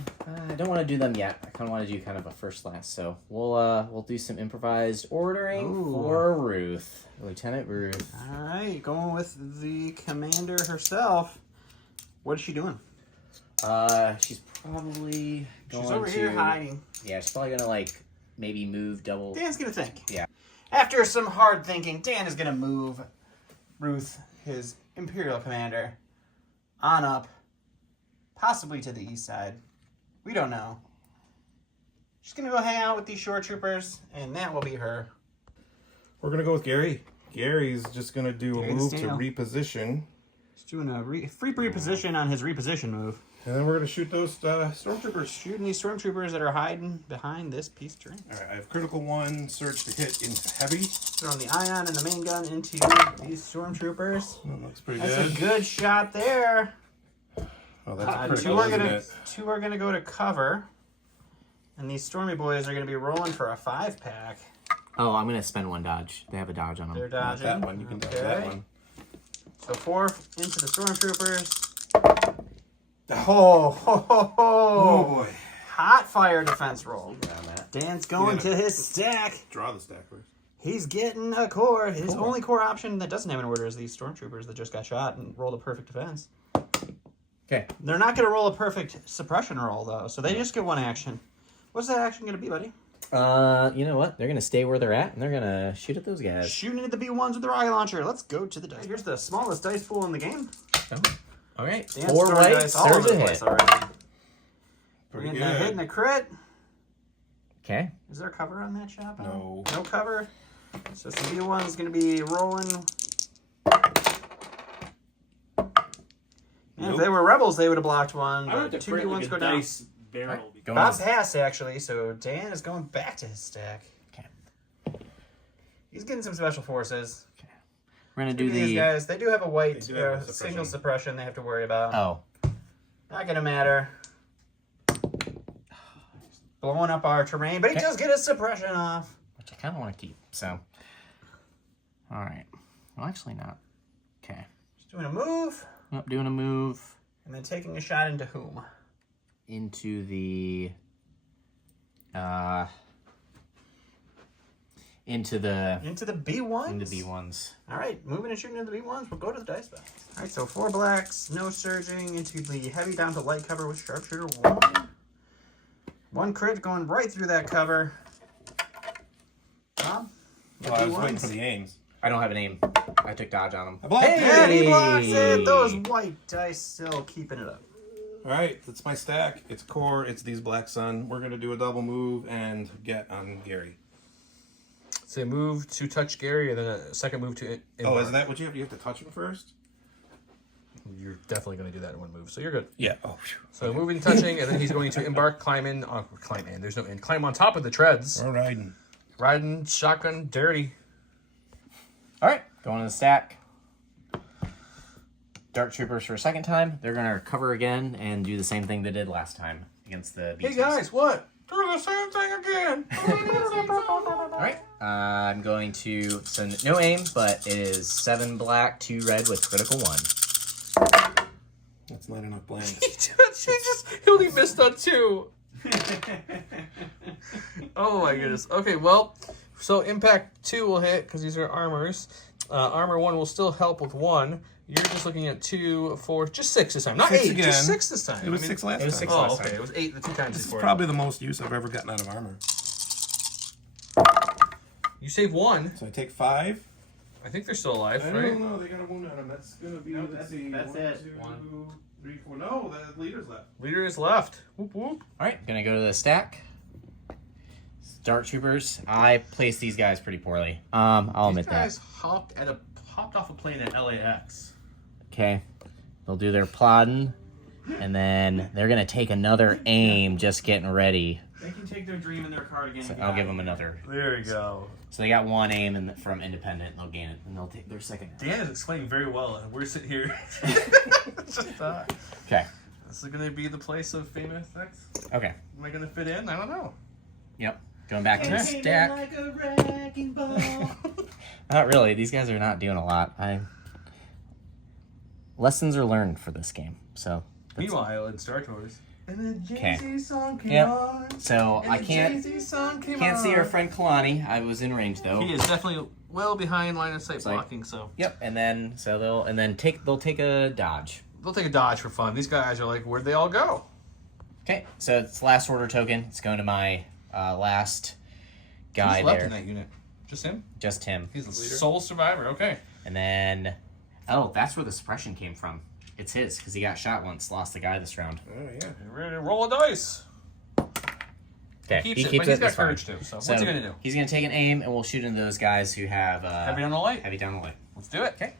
I don't want to do them yet. I kind of want to do kind of a first last. So we'll do some improvised ordering Ooh. for Ruth, Lieutenant Ruth. Alright, going with the commander herself. What is she doing? She's probably going She's over to. here hiding. Yeah, she's probably gonna like maybe move double. Dan's going to think. Yeah. After some hard thinking, Dan is going to move Ruth, his Imperial commander, on up, possibly to the east side. We don't know. She's going to go hang out with these shore troopers, and that will be her. We're going to go with Gary. Gary's just going to do a Gary move to Snail. reposition. He's doing a free reposition on his reposition move. And then we're going to shoot those stormtroopers. Shooting these stormtroopers that are hiding behind this piece of terrain. All right, I have critical 1, surge to hit into heavy. Throwing the ion and the main gun into these stormtroopers. That looks pretty That's good. a good shot there. Oh, that's a Two critical, are isn't gonna it? go to cover, and these Stormy boys are gonna be rolling for a 5-pack. Oh, I'm gonna spend 1 dodge. They have a dodge on They're them. Not dodging. that one. You can dodge that one. So 4 into the Stormtroopers. Oh, ho, ho, ho. Oh boy. Hot fire defense roll. Yeah, on that. Dan's going to his stack. Draw the stack first. He's getting a core. His only core option that doesn't have an order is these Stormtroopers that just got shot and rolled a perfect defense. Okay. They're not going to roll a perfect suppression roll, though, so they just get 1 action. What's that action going to be, buddy? You know what? They're gonna stay where they're at, and they're gonna shoot at those guys. Shooting at the B1s with the rocket launcher. Let's go to the dice. Here's the smallest dice pool in the game. Oh. All right. Dan's 4 throwing white, dice all surge over the a place hit. already. We're Pretty getting a hit good. and a crit. Okay. Is there cover on that shot? Bob? No. No cover. So the B1 is going to be rolling. And if they were rebels, they would have blocked one. I would But have 2 to B1s go down. dice barrel. Going Bob on. passed, actually, so Dan is going back to his stack. Okay. He's getting some special forces. We're gonna do These the. guys, they do have a white They do have a suppression. single suppression they have to worry about. Oh. Not going to matter. Blowing up our terrain, but he does get his suppression off. Which I kind of want to keep. So. All right. Well, actually not. Okay. Just doing a move, Yep. Doing a move and then taking a shot into whom? into the. Into the Into the B1s? into B1s. All right, moving and shooting into the B1s. We'll go to the dice box. All right, so 4 blacks, no surging into the heavy down to light cover with sharpshooter 1. 1 crit going right through that cover. Bob? Well, I was waiting B1s? for the aims. I don't have an aim. I took dodge on them. I blocked it. And he blocks it. Hey! Those white dice still keeping it up. All right, that's my stack. It's core. It's these Black Sun. We're gonna do a double move and get on Gary. So a move to touch Gary, and then a second move to Oh, is that what you have? You have to touch him first. You're definitely going to do that in 1 move, so you're good. Yeah. Oh. Phew. So moving, touching, and then he's going to embark, climb in. Climb in. There's no in. Climb on top of the treads. We're riding. Riding shotgun, dirty. All right, going to the stack. Dark Troopers for a second time. They're going to recover again and do the same thing they did last time against the Hey B2s. guys, what? Do the same thing again. All right, I'm going to send no aim, but it is 7 black, 2 red with critical 1. That's not enough blanks. He only missed on 2. Oh my goodness. Okay, well, so impact 2 will hit because these are armors. Armor 1 will still help with 1. You're just looking at 2, 4, just 6 this time. Not 6 8, again. just 6 this time. It was 6 last it was time. 6 Oh, last okay. time. It was 8 the 2 times This is before. probably the most use I've ever gotten out of armor. You save 1. So I take 5. I think they're still alive, I right? don't know. They got a wound on them. That's gonna be. Nope, let's that's- see. that's 1, it. 2, 3, 4. No, the leader's left. Leader is left. Whoop whoop. All right, going to go to the stack. Dark Troopers. I placed these guys pretty poorly. I'll admit These guys hopped off a plane at LAX. that. Okay. They'll do their plodding, and then they're going to take another aim just getting ready. They can take their dream in their card again. So I'll give them another. There you go. So they got 1 aim from Independent, and they'll gain it, and they'll take their second. Dan is explaining very well, and we're sitting here. Just thought. Okay. This is going to be the place of famous X. Okay. Am I going to fit in? I don't know. Yep. Going back to the stack. Not really. These guys are not doing a lot. Lessons are learned for this game. So. Meanwhile, in Star Tours. And the Okay. Jay-Z song came Yep. on. So And I the can't Jay-Z song came see our on. friend Kalani. I was in range though. He is definitely well behind line of sight like- blocking, so Yep. And then they'll take a dodge. they'll take a dodge for fun. These guys are like, where'd they all go? Okay. So it's last order token. It's going to my last guy Who's left there. in that unit? Just him? Just him. He's the sole survivor. Okay. And then, that's where the suppression came from. It's his, because he got shot once, lost the guy this round. Oh yeah. You ready to roll a dice? Okay, He he keeps it, keeps but he's it. got That's fine. courage too. So what's he gonna do? He's gonna take an aim, and we'll shoot into those guys who have Heavy on the light. heavy down the light. Let's do it. Okay.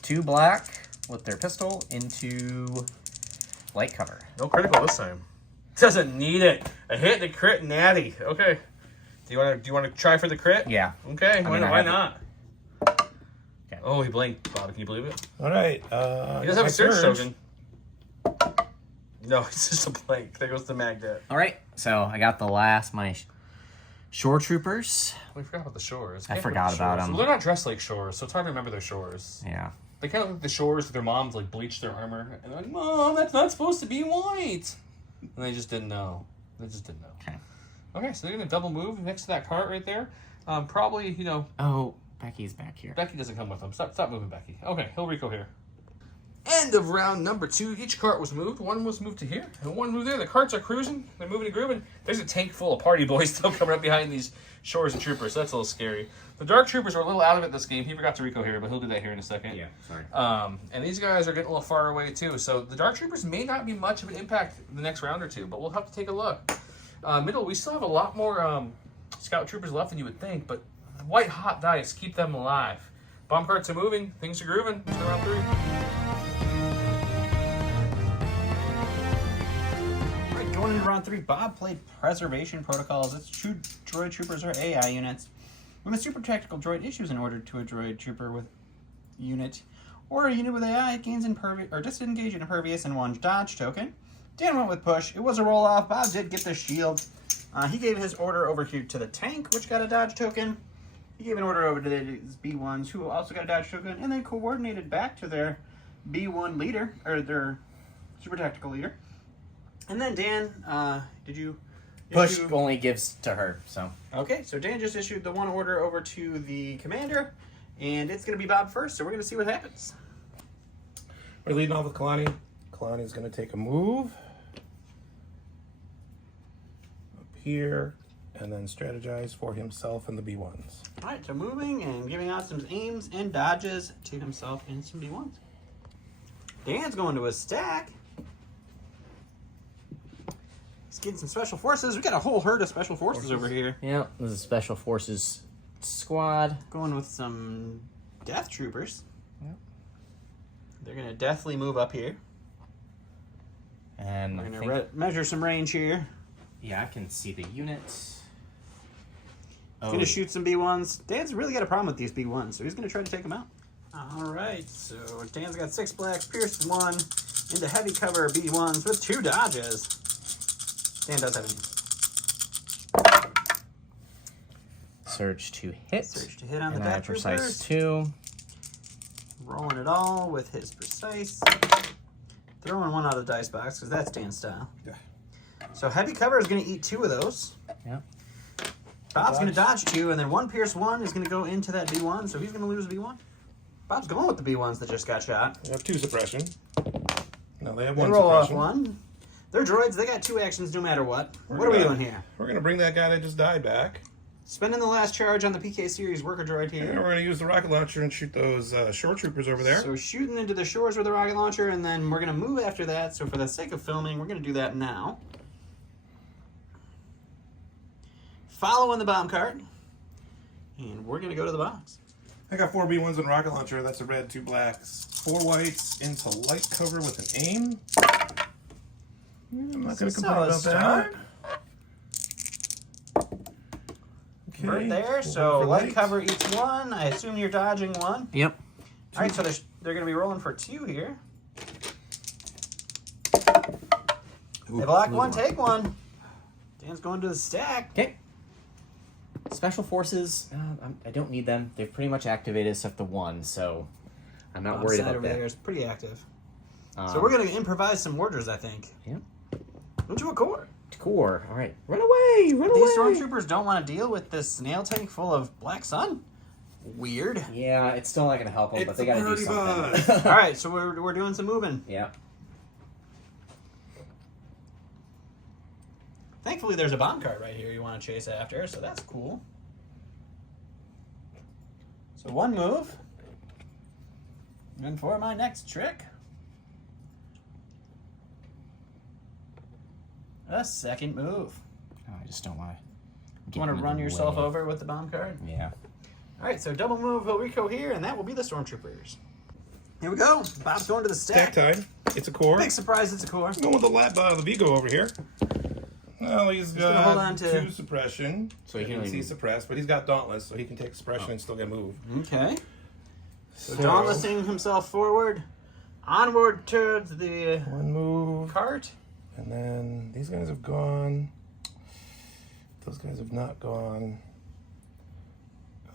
2 black, with their pistol into light cover. No critical this time. Doesn't need it. A hit, a crit, natty. Okay. Do you want to try for the crit? Yeah. Okay. Why have not? Okay. Oh, he blinked, Bob. Can you believe it? All right. He does have a surge token. No, it's just a blank. There goes the magnet. All right. So I got my shore troopers. We forgot about the shores. I forgot about them. Well, they're not dressed like shores, so it's hard to remember their shores. Yeah. They kind of look like the shores. Their moms like bleached their armor, and they're like, "Mom, that's not supposed to be white." And they just didn't know. Okay. Okay, so they're gonna double move next to that cart right there. Probably, Oh, Becky's back here. Becky doesn't come with them. Stop moving, Becky. Okay, he'll Rico here. End of round number 2. Each cart was moved. One was moved to here, and one moved there. The carts are cruising. They're moving and grooving. There's a tank full of party boys still coming up behind these shores and troopers, so that's a little scary. The Dark Troopers are a little out of it this game. He forgot to Rico here, but he'll do that here in a second. Yeah, sorry. And these guys are getting a little far away, too. So the Dark Troopers may not be much of an impact the next round or two, but we'll have to take a look. Middle, we still have a lot more Scout Troopers left than you would think, but white hot dice keep them alive. Bomb carts are moving. Things are grooving. Let's go round 3. Going into round 3, Bob played Preservation Protocols. Its true droid troopers are AI units. When a super tactical droid issues an order to a droid trooper with unit, or a unit with AI, it gains disengage an impervious and 1 dodge token. Dan went with push. It was a roll off. Bob did get the shield. He gave his order over here to the tank, which got a dodge token. He gave an order over to his B1s, who also got a dodge token, and then coordinated back to their B1 leader, or their super tactical leader. And then Dan, did you Push only gives to her, so. Okay, so Dan just issued the 1 order over to the commander, and it's going to be Bob first, so we're going to see what happens. We're leading off with Kalani. Kalani's going to take a move up here and then strategize for himself and the B1s. All right, so moving and giving out some aims and dodges to himself and some B1s. Dan's going to a stack. He's getting some special forces. We got a whole herd of special forces over here. Yeah, this is Special Forces squad. Going with some death troopers. Yep. They're going to deathly move up here. And We're going to measure some range here. yeah, I can see the units. He's going to shoot some B1s. Dan's really got a problem with these B1s, so he's going to try to take them out. All right, so Dan's got 6 blacks, pierced 1 into heavy cover B1s with 2 dodges. Dan does have an Surge to hit. surge to hit on the And I have death precise troopers. 2. Rolling it all with his precise. Throwing 1 out of the dice box because that's Dan's style. Yeah. So heavy cover is going to eat 2 of those. Yep. Bob's going to dodge 2, and then 1 pierce 1 is going to go into that B1, so he's going to lose B1. Bob's going with the B1s that just got shot. They have 2 suppression. No, they have They 1 roll off suppression. 1. They're droids. They got 2 actions no matter what. We're What are we gonna- doing here? We're going to bring that guy that just died back. Spending the last charge on the PK series worker droid And here. we're going to use the rocket launcher and shoot those shore troopers over there. So shooting into the shores with a rocket launcher, and then we're going to move after that. So for the sake of filming, we're going to do that now. Following the bomb cart. And we're going to go to the box. I got 4 B1s and rocket launcher. That's a red, 2 blacks, 4 whites into light cover with an aim. I'm not going to complain Solid about start. that. Okay. Right there. we'll So go for light light. cover each 1. I assume you're dodging 1. Yep. All right, so they're going to be rolling for 2 here. They block 1, take 1. Dan's going to the stack. Okay. Special Forces, I don't need them. They've pretty much activated except the 1, so I'm not worried Side about over there that. is pretty active. So we're going to improvise some orders, I think. Yep. Into a core. Core. All right. Run away! Run These away! stormtroopers don't want to deal with this snail tank full of black sun. Weird. Yeah, it's still not going to help them, but It's they a got to party do bus. something. All right, so we're doing some moving. Yeah. Thankfully, there's a bomb cart right here you want to chase after, so that's cool. So 1 move. And for my next trick, a 2nd move. Oh, I just don't want to. You want to run yourself over with the bomb cart? Yeah. All right, so double move Rico here, and that will be the stormtroopers. Here we go. Bob's going to the Stack stack. time. It's a core. Big surprise, it's a core. Going with the lap bot of the Vigo over here. Well, he's gonna hold on got to- 2 suppression. So he can see suppress, but he's got dauntless, so he can take suppression and still get move. Okay. So dauntlessing himself forward. Onward towards the one move. cart. And then these guys have gone. Those guys have not gone.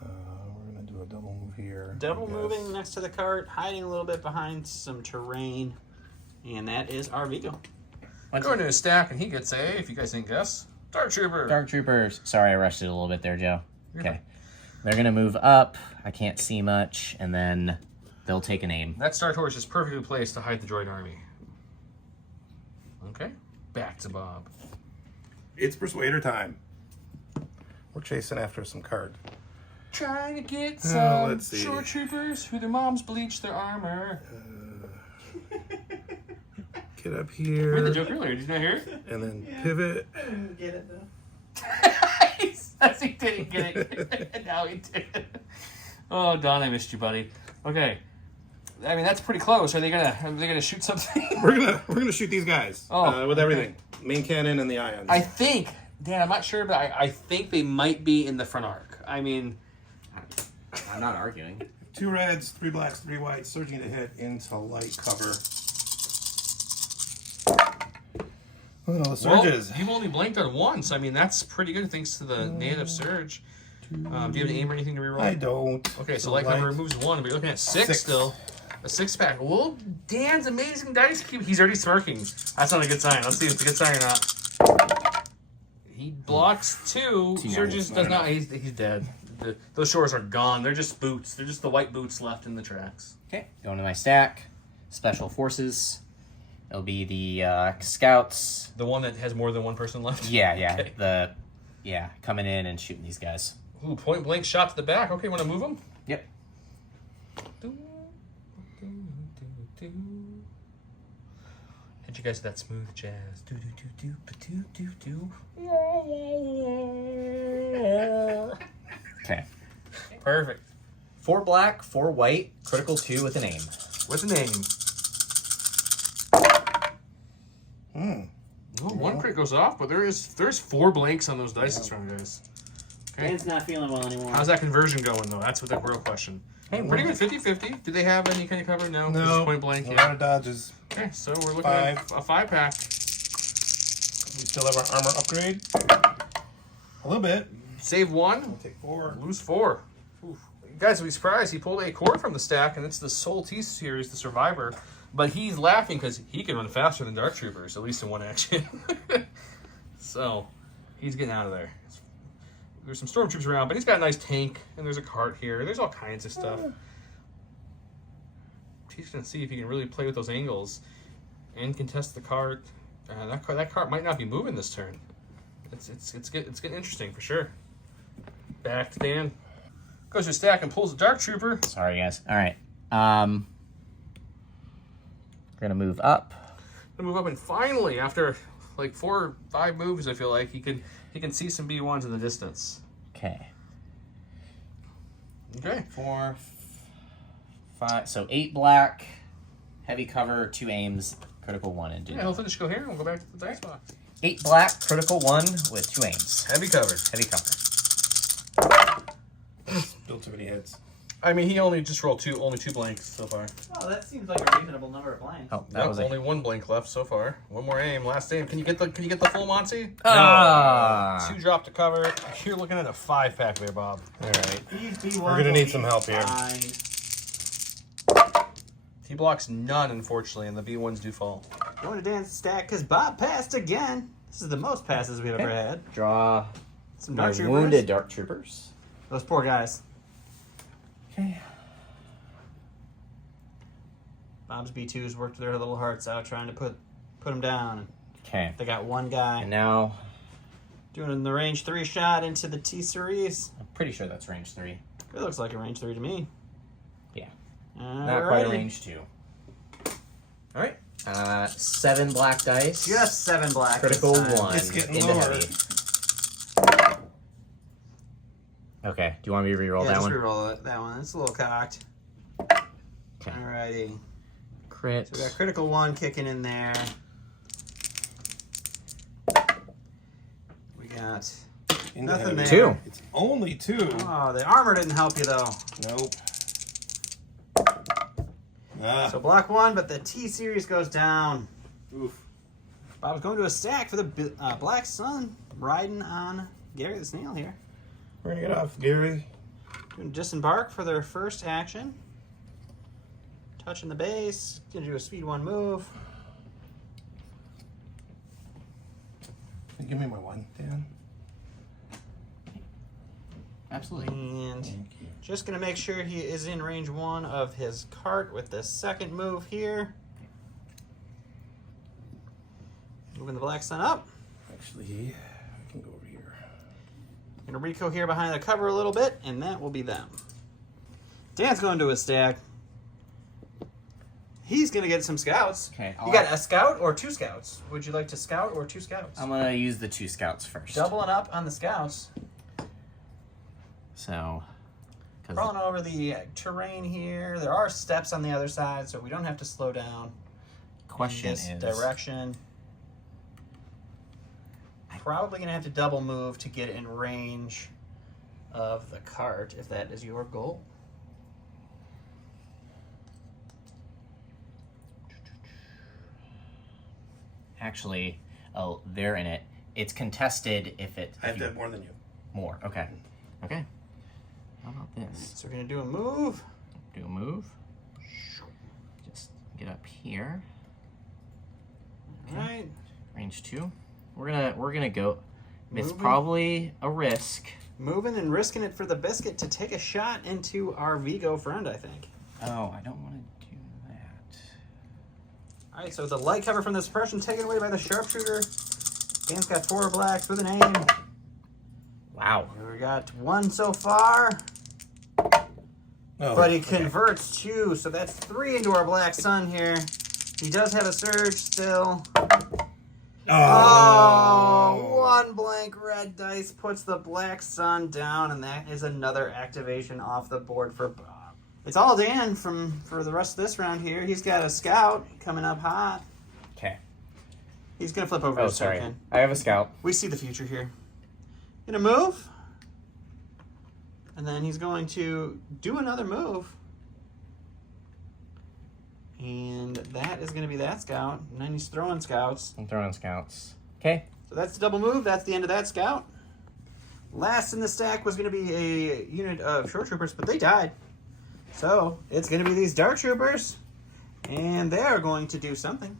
We're going to do a double move here. Double moving next to the cart, hiding a little bit behind some terrain. And that is our Vigo. Going to his stack, and he gets a, if you guys didn't guess, Dark Trooper. Dark Troopers. Sorry, I rushed it a little bit there, Joe. Okay. They're going to move up. I can't see much. And then they'll take an aim. That Star Torch is perfectly placed to hide the droid army. Okay. Back to Bob. It's Persuader time. We're chasing after some card. Trying to get some let's see. shore troopers who their moms bleached their armor. Get up We had the here. joke earlier. Did you not hear it? And then pivot. I didn't get it though. He says he didn't get it. Now he did. Oh, Don, I missed you, buddy. Okay. I mean, that's pretty close. Are they gonna shoot something? We're gonna shoot these guys with everything. Main cannon and the ions. I think, Dan, I'm not sure, but I think they might be in the front arc. I mean, I'm not arguing. 2 reds, 3 blacks, 3 whites, surging to hit into light cover. Look at all the surges. Well, you've only blanked on one, so I mean that's pretty good thanks to the native surge. Do you have an aim or anything to reroll? I don't. Okay, so light cover removes 1, but you're looking at 6 still. A 6-pack. Well, Dan's amazing dice cube. He's already smirking. That's not a good sign. Let's see if it's a good sign or not. He blocks 2. Surges does not. He's dead. Those shores are gone. They're just boots. They're just the white boots left in the tracks. Okay, going to my stack. Special Forces. It'll be the Scouts. The one that has more than one person left? Yeah. Okay. Coming in and shooting these guys. Ooh, point blank shot to the back. Okay, want to move them? Yep. Hit you guys with that smooth jazz. Do do do do do do do. Okay. Perfect. 4 black, 4 white, critical 2 with an aim. What's the name? Oh, 1 crit goes off, but there's 4 blanks on those dice this round, guys. Okay. Dan's not feeling well anymore. How's that conversion going, though? That's what the real question. Hey, Pretty good, 50-50. Do they have any kind of cover? No. No. Just point blank. A Yeah. lot of dodges. Okay, so we're looking at a 5-pack. We still have our armor upgrade. A little bit. Save 1. We'll take 4. Lose 4. Oof. You guys will be surprised. He pulled a core from the stack, and it's the Soul T series, the Survivor. But he's laughing because he can run faster than Dark Troopers, at least in one action. So he's getting out of there. There's some stormtroopers around, but he's got a nice tank, and there's a cart here. There's all kinds of stuff. He's going to see if he can really play with those angles and contest the cart. That cart might not be moving this turn. It's getting interesting for sure. Back to Dan. Goes to his stack and pulls a Dark Trooper. Sorry, guys. All right. We're gonna move up. Gonna move up, and finally, after like 4 or 5 moves, I feel like he can see some B1s in the distance. Okay. Okay. 4, 5. So 8 black, heavy cover, 2 aims, critical 1, and do Yeah, he'll finish go here, and we'll go back to the dice box. 8 black, critical 1 with 2 aims. Heavy cover. Heavy cover. Still too many hits. I mean, he only just rolled only 2 blanks so far. Oh, that seems like a reasonable number of blanks. Oh, that Nope, was only 1 blank left so far. 1 more aim, last aim. Can you get the full Monty? Ah. 2 drop to cover. You're looking at a 5-pack there, Bob. All right. These B1s We're gonna need some help here. He blocks none, unfortunately, and the B1s do fall. Going to Dan's stack because Bob passed again. This is the most passes we've ever had. Draw Some my Dark Troopers. wounded Dark Troopers. Those poor guys. Okay. Bob's B2s worked their little hearts out trying to put them down. Okay. They got one guy And now, doing the range 3 shot into the T series. I'm pretty sure that's range 3. It looks like a range 3 to me. Yeah. Not quite a range 2. All right. 7 black dice. Just 7 black. Critical this time. 1 It's getting into lower. heavy. Okay. Do you want me to reroll Yeah, that just one? reroll that one. It's a little cocked. Okay. Alrighty. Crit. So we got critical 1 kicking in there. We got nothing there. 2. It's only 2. Oh, the armor didn't help you though. Nope. Ah. So block 1, but the T-Series goes down. Oof. Bob's going to a stack for the Black Sun, riding on Gary the Snail here. We're gonna get off Gary. Going to disembark for their first action. Touching the base. Going to do a speed 1 move. Give me my 1, Dan. Absolutely. And just going to make sure he is in range 1 of his cart with the second move here. Moving the Black Sun up. Actually, I can go over here. Going to Rico here behind the cover a little bit, and that will be them. Dan's going to a stack. He's going to get some scouts. Okay. You got a scout or 2 scouts? Would you like to scout or 2 scouts? I'm gonna use the 2 scouts first. Doubling up on the scouts. So. Crawling over the terrain here. There are steps on the other side, so we don't have to slow down. Question in this is. direction. Probably going to have to double move to get in range of the cart, if that is your goal. Actually, oh, they're in it. It's contested if it. I have to have more than you. More. Okay. Okay. How about this? So we're going to do a move. Do a move. Just get up here. All right. Range 2. We're gonna go. It's Moving. probably a risk. Moving and risking it for the biscuit to take a shot into our Vigo friend, I think. Oh, I don't want to do that. All right, so the light cover from the suppression taken away by the sharpshooter. Dan's got 4 blacks with an aim. Wow. We got 1 so far. Oh, But he okay. converts 2, so that's 3 into our Black Sun here. He does have a surge still. Oh, 1 blank red dice puts the Black Sun down, and that is another activation off the board for Bob. It's all Dan for the rest of this round here. He's got a scout coming up hot. Okay. He's going to flip over Oh, his sorry. token. I have a scout. We see the future here. Gonna move. And then he's going to do another move. And that is going to be that scout. And then he's throwing scouts. I'm throwing scouts. Okay. So that's the double move. That's the end of that scout. Last in the stack was going to be a unit of short troopers, but they died. So it's going to be these dark troopers. And they are going to do something.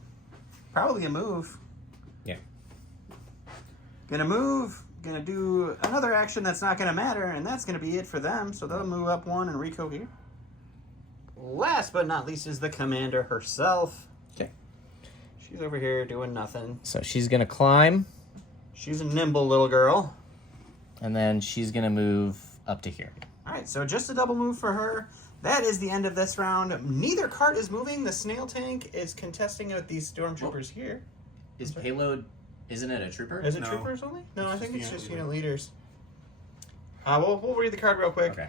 Probably a move. Yeah. Gonna move. Gonna do another action that's not gonna matter, and that's gonna be it for them. So they'll move up 1 and Rico here. Last but not least is the commander herself. Okay. She's over here doing nothing. So she's gonna climb, She's a nimble little girl. and then she's gonna move up to here. Alright, so just a double move for her. That is the end of this round. Neither cart is moving. The snail tank is contesting with these stormtroopers here. Is payload? Isn't it a trooper? Is it No. troopers only? No, I think it's unit just leader. unit leaders. We'll read the card real quick. Okay.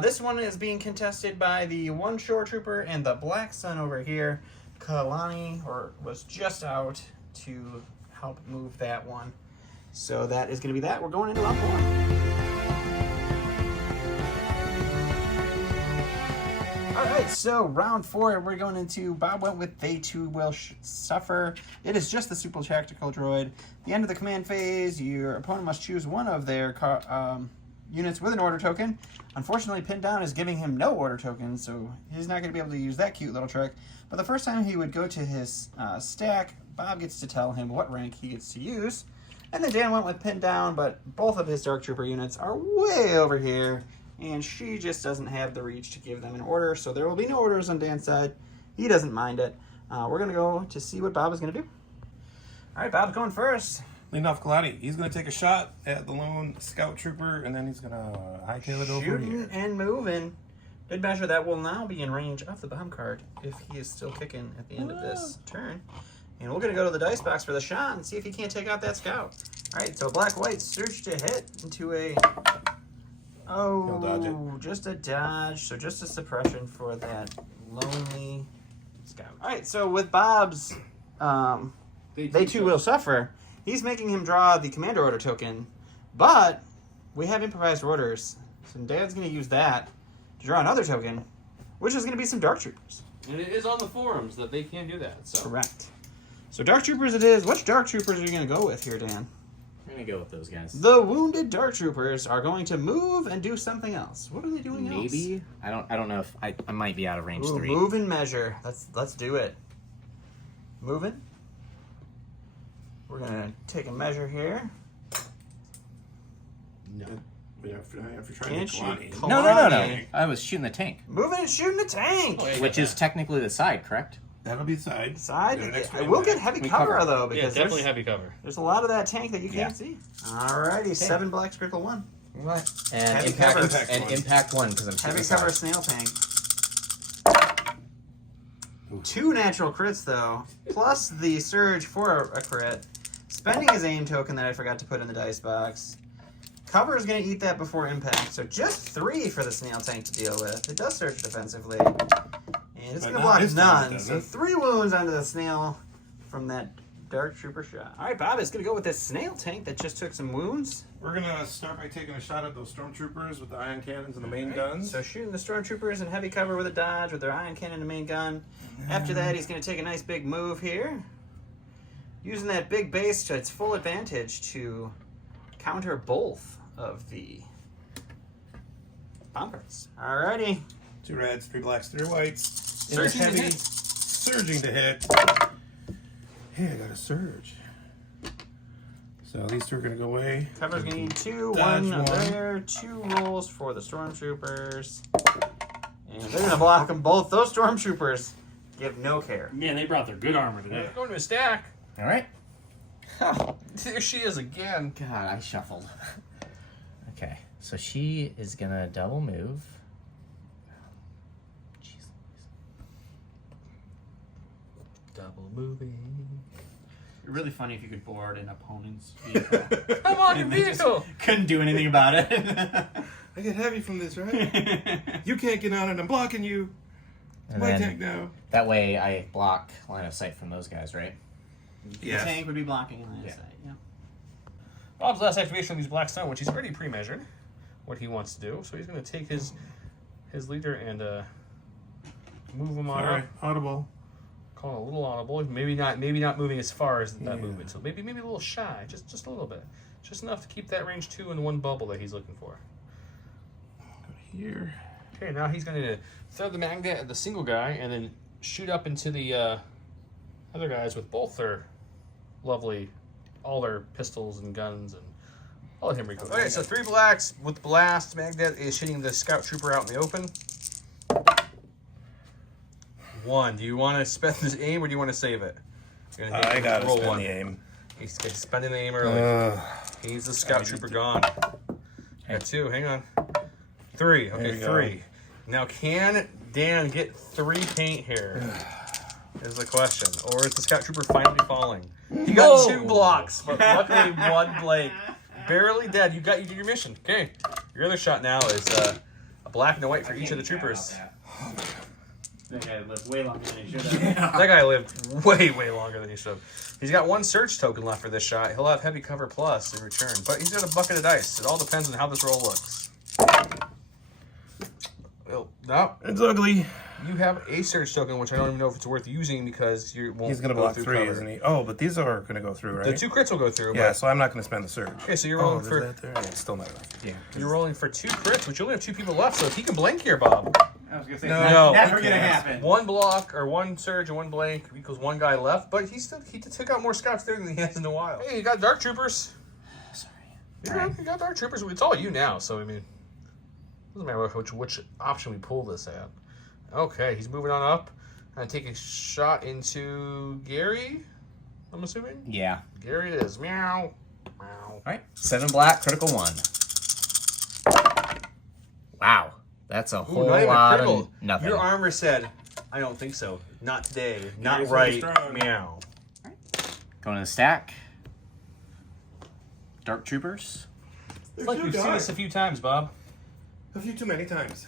This one is being contested by the 1 shore trooper and the Black Sun over here. Kalani was just out to help move that one. So that is going to be that. We're going into round 4. Alright, so round 4, we're going into Bob went with They Too Will Suffer. It is just the super tactical droid. The end of the command phase, your opponent must choose one of their units with an order token. Unfortunately, Pinned Down is giving him no order tokens, so he's not going to be able to use that cute little trick. But the first time he would go to his stack, Bob gets to tell him what rank he gets to use. And then Dan went with Pinned Down, but both of his Dark Trooper units are way over here. And she just doesn't have the reach to give them an order, so there will be no orders on Dan's side. He doesn't mind it. We're going to go to see what Bob is going to do. All right, Bob's going first. Leading off Kalani. He's going to take a shot at the lone scout trooper, and then he's going to hightail it over Shooting here. and moving. Good measure, that will now be in range of the bomb card if he is still kicking at the end of this turn. And we're going to go to the dice box for the shot and see if he can't take out that scout. All right, so black-white, search to hit into a Oh, He'll dodge just a dodge. So just a suppression for that lonely scout. All right, so with Bobb's, they too will suffer. He's making him draw the commander order token, but we have improvised orders. So Dad's going to use that to draw another token, which is going to be some Dark Troopers. And it is on the forums that they can't do that. So. Correct. So Dark Troopers it is. Which Dark Troopers are you going to go with here, Dan? I'm going to go with those guys. The wounded Dark Troopers are going to move and do something else. What are they doing else? Maybe. I don't know if I might be out of range Ooh, 3. move and measure. Let's do it. Moving. We're gonna take a measure here. No. If you're trying And to shoot Kalani. No. I was shooting the tank, Moving and shooting the tank. Oh, yeah. which is technically the side, correct? That'll be the side. Side. Yeah, next I one will back. get heavy We cover cover. though Yeah, because definitely heavy cover. there's a lot of that tank that you can't Yeah. see. Alrighty, 7 black sprinkle 1. What? And Heavy impact, cover. and one. impact 1 because I'm Heavy shooting cover the side. snail tank. 2 natural crits though, plus the surge for a crit. Spending his aim token that I forgot to put in the dice box. Cover is going to eat that before impact, so just 3 for the snail tank to deal with. It does surge defensively, and it's But going to not block this time, none. doesn't So it? 3 wounds onto the snail from that Dark Trooper shot. All right, Bob is going to go with this snail tank that just took some wounds. We're gonna start by taking a shot at those stormtroopers with the ion cannons and the main guns. So shooting the stormtroopers in heavy cover with a dodge with their ion cannon and main gun. After that, he's going to take a nice big move here, using that big base to its full advantage to counter both of the bombers. Alrighty. 2 reds, 3 blacks, 3 whites. In Surging to heavy, hit. surging to hit. Hey, I got a surge. So these 2 are gonna go away. Cover's going to need 2. Dodge 1 one. there. 2 rolls for the stormtroopers. And they're going to block them both. Those stormtroopers give no care. Man, they brought their good armor today. Going to a stack. All right. There she is again. God, I shuffled. Okay, so she is gonna double move. Jeez. Double moving. It'd be really funny if you could board an opponent's vehicle. Come on, your vehicle. Couldn't do anything about it. I get heavy from this, right? You can't get on it. I'm blocking you. And My then tank now. that way I block line of sight from those guys, right? The tank would be blocking line of Yeah. sight. Yeah. Bob's last activation on these black stone, which he's already pre-measured what he wants to do. So he's going to take his leader and move him on Sorry, up. audible. Call it a little audible. Maybe not moving as far as that movement. So maybe a little shy, just a little bit, just enough to keep that range 2 in 1 bubble that he's looking for. Here. Okay, now he's going to throw the magnet at the single guy and then shoot up into the other guys with both their all their pistols and guns, and I'll let him recover. Okay, so 3 blacks with blast. Magnet is shooting the scout trooper out in the open. 1. Do you want to spend this aim or do you want to save it? You're gonna I gotta roll spend 1. the aim. He's spending the aim early. Uh, He's the scout trooper gone. Got 2. Hang on. 3. There Okay, you go. 3. Now, can Dan get 3 paint here? Is the question. Or is the scout trooper finally falling? He got 2 blocks, but luckily 1 blade. Barely dead. You did your mission. Okay. Your other shot now is a black and a white for each of the troopers. That guy lived way longer than he should have. That guy lived way, way longer than he should have. He's got 1 search token left for this shot. He'll have heavy cover plus in return, but he's got a bucket of dice. It all depends on how this roll looks. Well, no, it's ugly. you have a search token, which I don't even know if it's worth using because you won't. He's gonna go block through 3, cover. isn't he? Oh, but these are gonna go through, right? The 2 crits will go through. Yeah, But, so I'm not gonna spend the surge. okay, so you're Oh, rolling is for that there? It's still not enough. Yeah. you're rolling for 2 crits, which you only have 2 people left. So if he can blank here, Bob, I was gonna say, No, never he gonna can't. happen. 1 block or 1 surge and 1 blank equals 1 guy left. But he took out more scouts there than he has in a while. Hey, you got dark troopers. Sorry. You got dark troopers. It's all you now. So I mean, doesn't matter which option we pull this at. Okay, he's moving on up. And take a shot into Gary. I'm assuming. Yeah. Gary it is. Meow. Meow. All right. 7 black, critical 1. Wow. That's a whole not even lot critical. of nothing. Your armor said, "I don't think so. Not today. Not Gary's right." really strong. Meow. Going to the stack. Dark Troopers. It's like we've seen this a few times, Bob. A few too many times.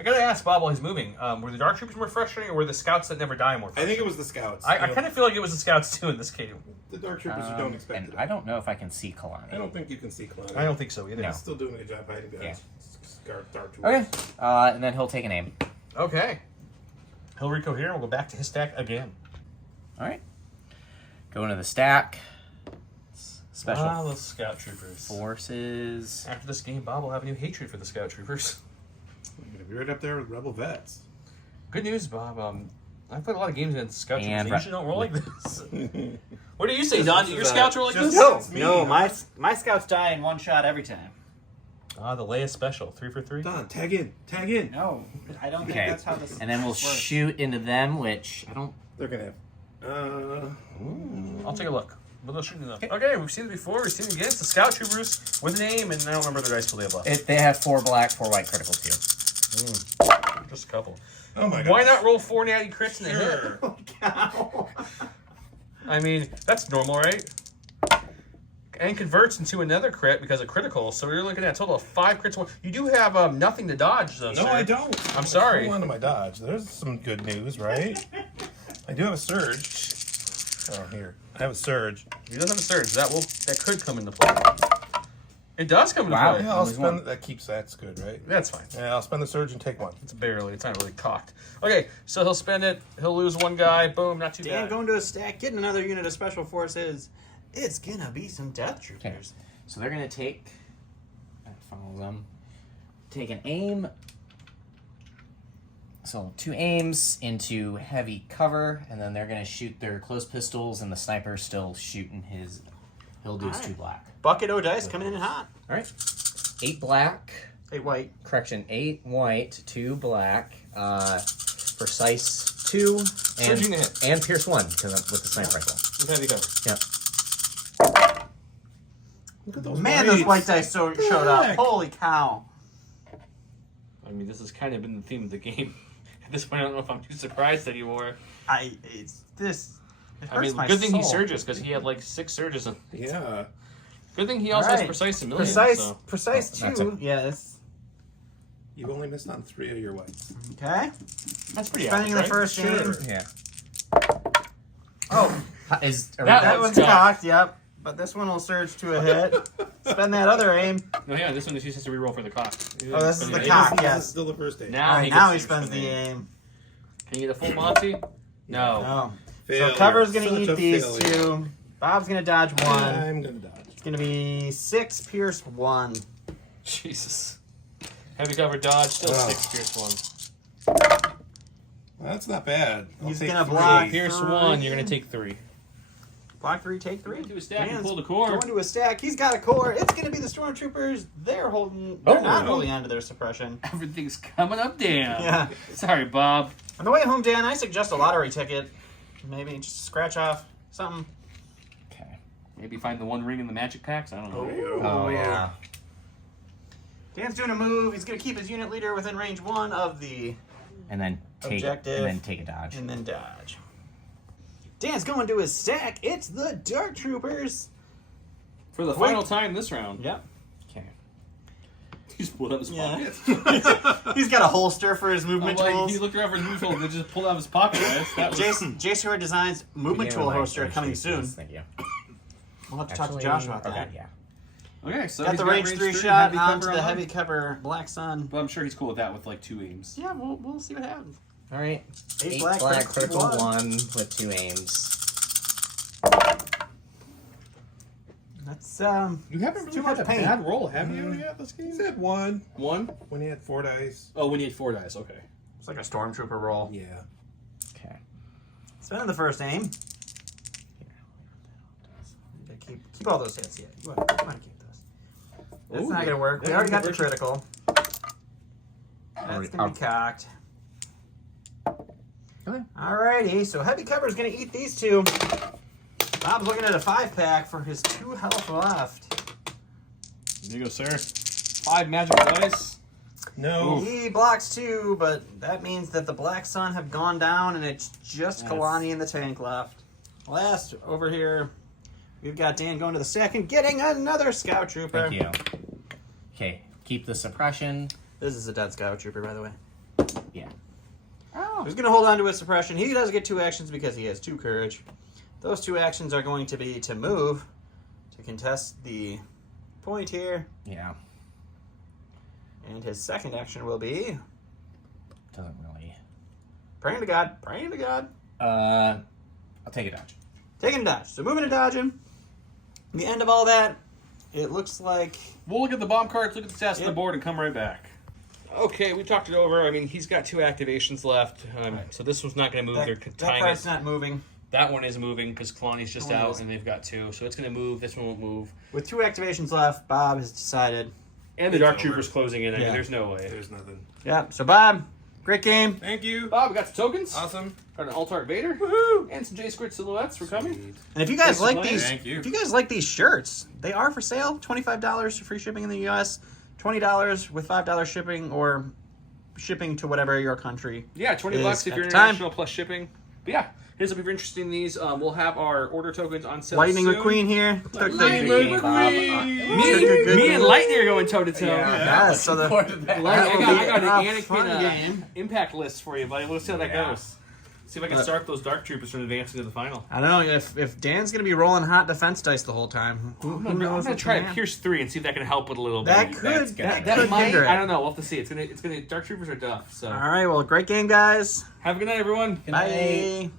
I gotta ask Bob while he's moving, were the Dark Troopers more frustrating, or were the Scouts that never die more I frustrating? think it was the Scouts. I kind of feel like it was the Scouts too in this game. The Dark Troopers you don't expect. And I don't know if I can see Kalani. I don't think you can see Kalani. I don't think so either. No. He's still doing a good job hiding behind Dark Troopers. Okay. And then he'll take an aim. Okay. He'll recohere, and we'll go back to his stack again. All right. Go into the stack. Special Ah, those Scout Troopers. forces. After this game, Bob will have a new hatred for the Scout Troopers. You're gonna be right up there with Rebel Vets. Good news, Bob. I've played a lot of games against Scout Troopers. And They usually don't roll like this. What do you say, Don? Your Scouts roll like just- this? No, my scouts die in one shot every time. Ah, the Leia special. 3 for 3. Don, tag in. Tag in. No, I don't think Okay. that's how this. And then we'll works. shoot into them, which I don't. They're gonna have. I'll take a look. But they'll shoot them. Okay, we've seen it before. We've seen it again. It's the Scout Troopers with an aim, and I don't remember their dice till they have left. They have 4 black, 4 white criticals too. Just a couple. Oh my god. Why not roll 4 natty crits in a hit? Sure. Cow. I mean, that's normal, right? And converts into another crit because of critical. So you're looking at a total of 5 crits. You do have nothing to dodge, though, No, sir. I don't. I'm sorry. Hold on to my dodge. There's some good news, right? I do have a surge. Oh, here. I have a surge. You don't have a surge. That could come into play. It does come into Wow. play. Yeah, I'll spend. That's good, right? That's fine. Yeah, I'll spend the surge and take one. It's barely. It's not really cocked. Okay, so he'll spend it. He'll lose one guy. Boom, not too Dan bad. going to a stack, getting another unit of special forces. It's gonna be some death Okay. troopers. So they're gonna take. That follows them. Take an aim. So 2 aims into heavy cover, and then they're gonna shoot their close pistols, and the sniper's still shooting his. He'll do his Alright. 2 black. Bucket O dice coming in hot. All right. 8 black. 8 white. Correction. 8 white, 2 black. Precise 2 Surging to hit. and pierce 1 because with the sniper rifle. With heavy cover. Yep. Look at those Man, whites. those white dice showed up. heck? Holy cow. I mean, this has kind of been the theme of the game. At this point, I don't know if I'm too surprised anymore. It I hurts mean, my good thing he soul. surges because he had like 6 surges. And Yeah. good thing he also Alright. has precise a million. Precise Oh, that's 2. Yes. You only missed on 3 of your whites. Okay. That's pretty Spending average, the right? first Sure. game. Yeah. Oh, Are that one's one's cocked. cocked. Yep. But this one will surge to a hit. Spend that other aim. No, yeah, this one is he has to reroll for the cock. Oh, this is the Spending cock. aim. This is Yes. still the first day. Now, All right, he now he gets to spends spend the the aim. Can you get a full Monty? No. Oh. Failure. So cover's gonna Such eat a these failure. 2. Bob's gonna dodge 1. I'm gonna dodge. It's gonna be 6 pierce 1. Jesus. Heavy cover dodge, still Wow. 6 pierce 1. That's not bad. I'll He's take gonna 3. block. Pierce 1, you're going to take 3. Block 3, take 3. Into a stack and Dan's pull the core. Going to a stack. He's got a core. It's gonna be the stormtroopers. They're not holding on to their suppression. Everything's coming up, Dan. Yeah. Sorry, Bob. On the way home, Dan, I suggest a lottery ticket. Maybe just scratch off something. Okay. Maybe find the one ring in the magic packs. I don't know. Oh yeah. Dan's doing a move. He's gonna keep his unit leader within range 1 of the, And then take Objective. and then take a dodge. and then dodge. Dan's going to his stack. It's the Dark Troopers. For the Quick. final time this round. Yep. Okay. He just pulled out his Yeah. pocket. He's got a holster for his I'm movement like, tools. he looked around for his movement tool and just pulled out of his pocket. That was, Jason Horde Designs movement tool holster coming soon. Thank you. We'll have to talk to Josh about okay, that. yeah. okay, so Got he's the range 3 3, shot heavy onto cover the on. heavy cover Black Sun. But I'm sure he's cool with that with like 2 aims. Yeah, we'll see what happens. All right. 8 8 black, black, critical critical 1. 1 with 2 aims. That's You haven't Too really much had a pain. bad roll, have you? Yet this game. He's had 1 1? when he had 4 dice. Oh, when you had 4 dice. Okay. it's like a stormtrooper roll. Yeah. Okay. Spending the first aim. Yeah, keep all those hits. Yeah, you want to keep those. That's Ooh, not gonna work. We yeah, already got the conversion. critical. That's gonna be cocked. Okay. Alrighty, so heavy cover is gonna eat these 2. Bob's looking at a 5-pack for his 2 health left. There you go, sir. 5 magic dice. No. He blocks 2, but that means that the Black Sun have gone down, and it's just Yes. Kalani in the tank left. Last over here, we've got Dan going to the second, getting another Scout Trooper. Thank you. Okay. keep the suppression. This is a dead Scout Trooper, by the way. Yeah. Oh. He's going to hold on to his suppression. He does get 2 actions because he has 2 courage. Those 2 actions are going to be to move, to contest the point here. Yeah. And his second action will be Doesn't really. praying to God. Praying to God. I'll take a dodge. Taking a dodge. So moving and dodging. The end of all that, it looks like... We'll look at the bomb cards, look at the stats on Yep. the board, and come right back. Okay, we talked it over. I mean, he's got 2 activations left, so this one's not going to move. They're that tying card's it. not moving. That one is moving because Kalani's just Kalani out, is. and they've got 2. So it's going to move. This one won't move. With 2 activations left, Bob has decided. And the Dark over. Trooper's closing in. I mean, Yeah. there's no way. There's nothing. Yeah, so Bob, great game. Thank you. Bob, we got some tokens. Awesome. Got an Alt-Art Vader. Woohoo! And some J-Squid silhouettes for coming. Sweet. And if you guys Thanks for like playing. these, Thank you. if you guys like these shirts, they are for sale. $25 for free shipping in the U.S. $20 with $5 shipping or shipping to whatever your country. Yeah, $20 Is if at you're the time. international plus shipping. But yeah, here's up if you're interested in these. We'll have our order tokens on sale Lightning soon. McQueen here. Took the- Lightning Bob, Me and Lightning are going toe-to-toe. Yeah, so the, Lightning, That I will got be an a fun Anakin game. impact list for you, buddy. We'll see how that Yeah. goes. See if I can start those Dark Troopers from advancing to the final. I don't know if Dan's gonna be rolling hot defense dice the whole time. Who I'm knows gonna what try can to happen? Pierce 3 and see if that can help it a little That bit. could good. that might hinder I it. don't know. We'll have to see. It's gonna Dark Troopers are tough. So All right, well, great game, guys. have a good night, everyone. Good night. Bye.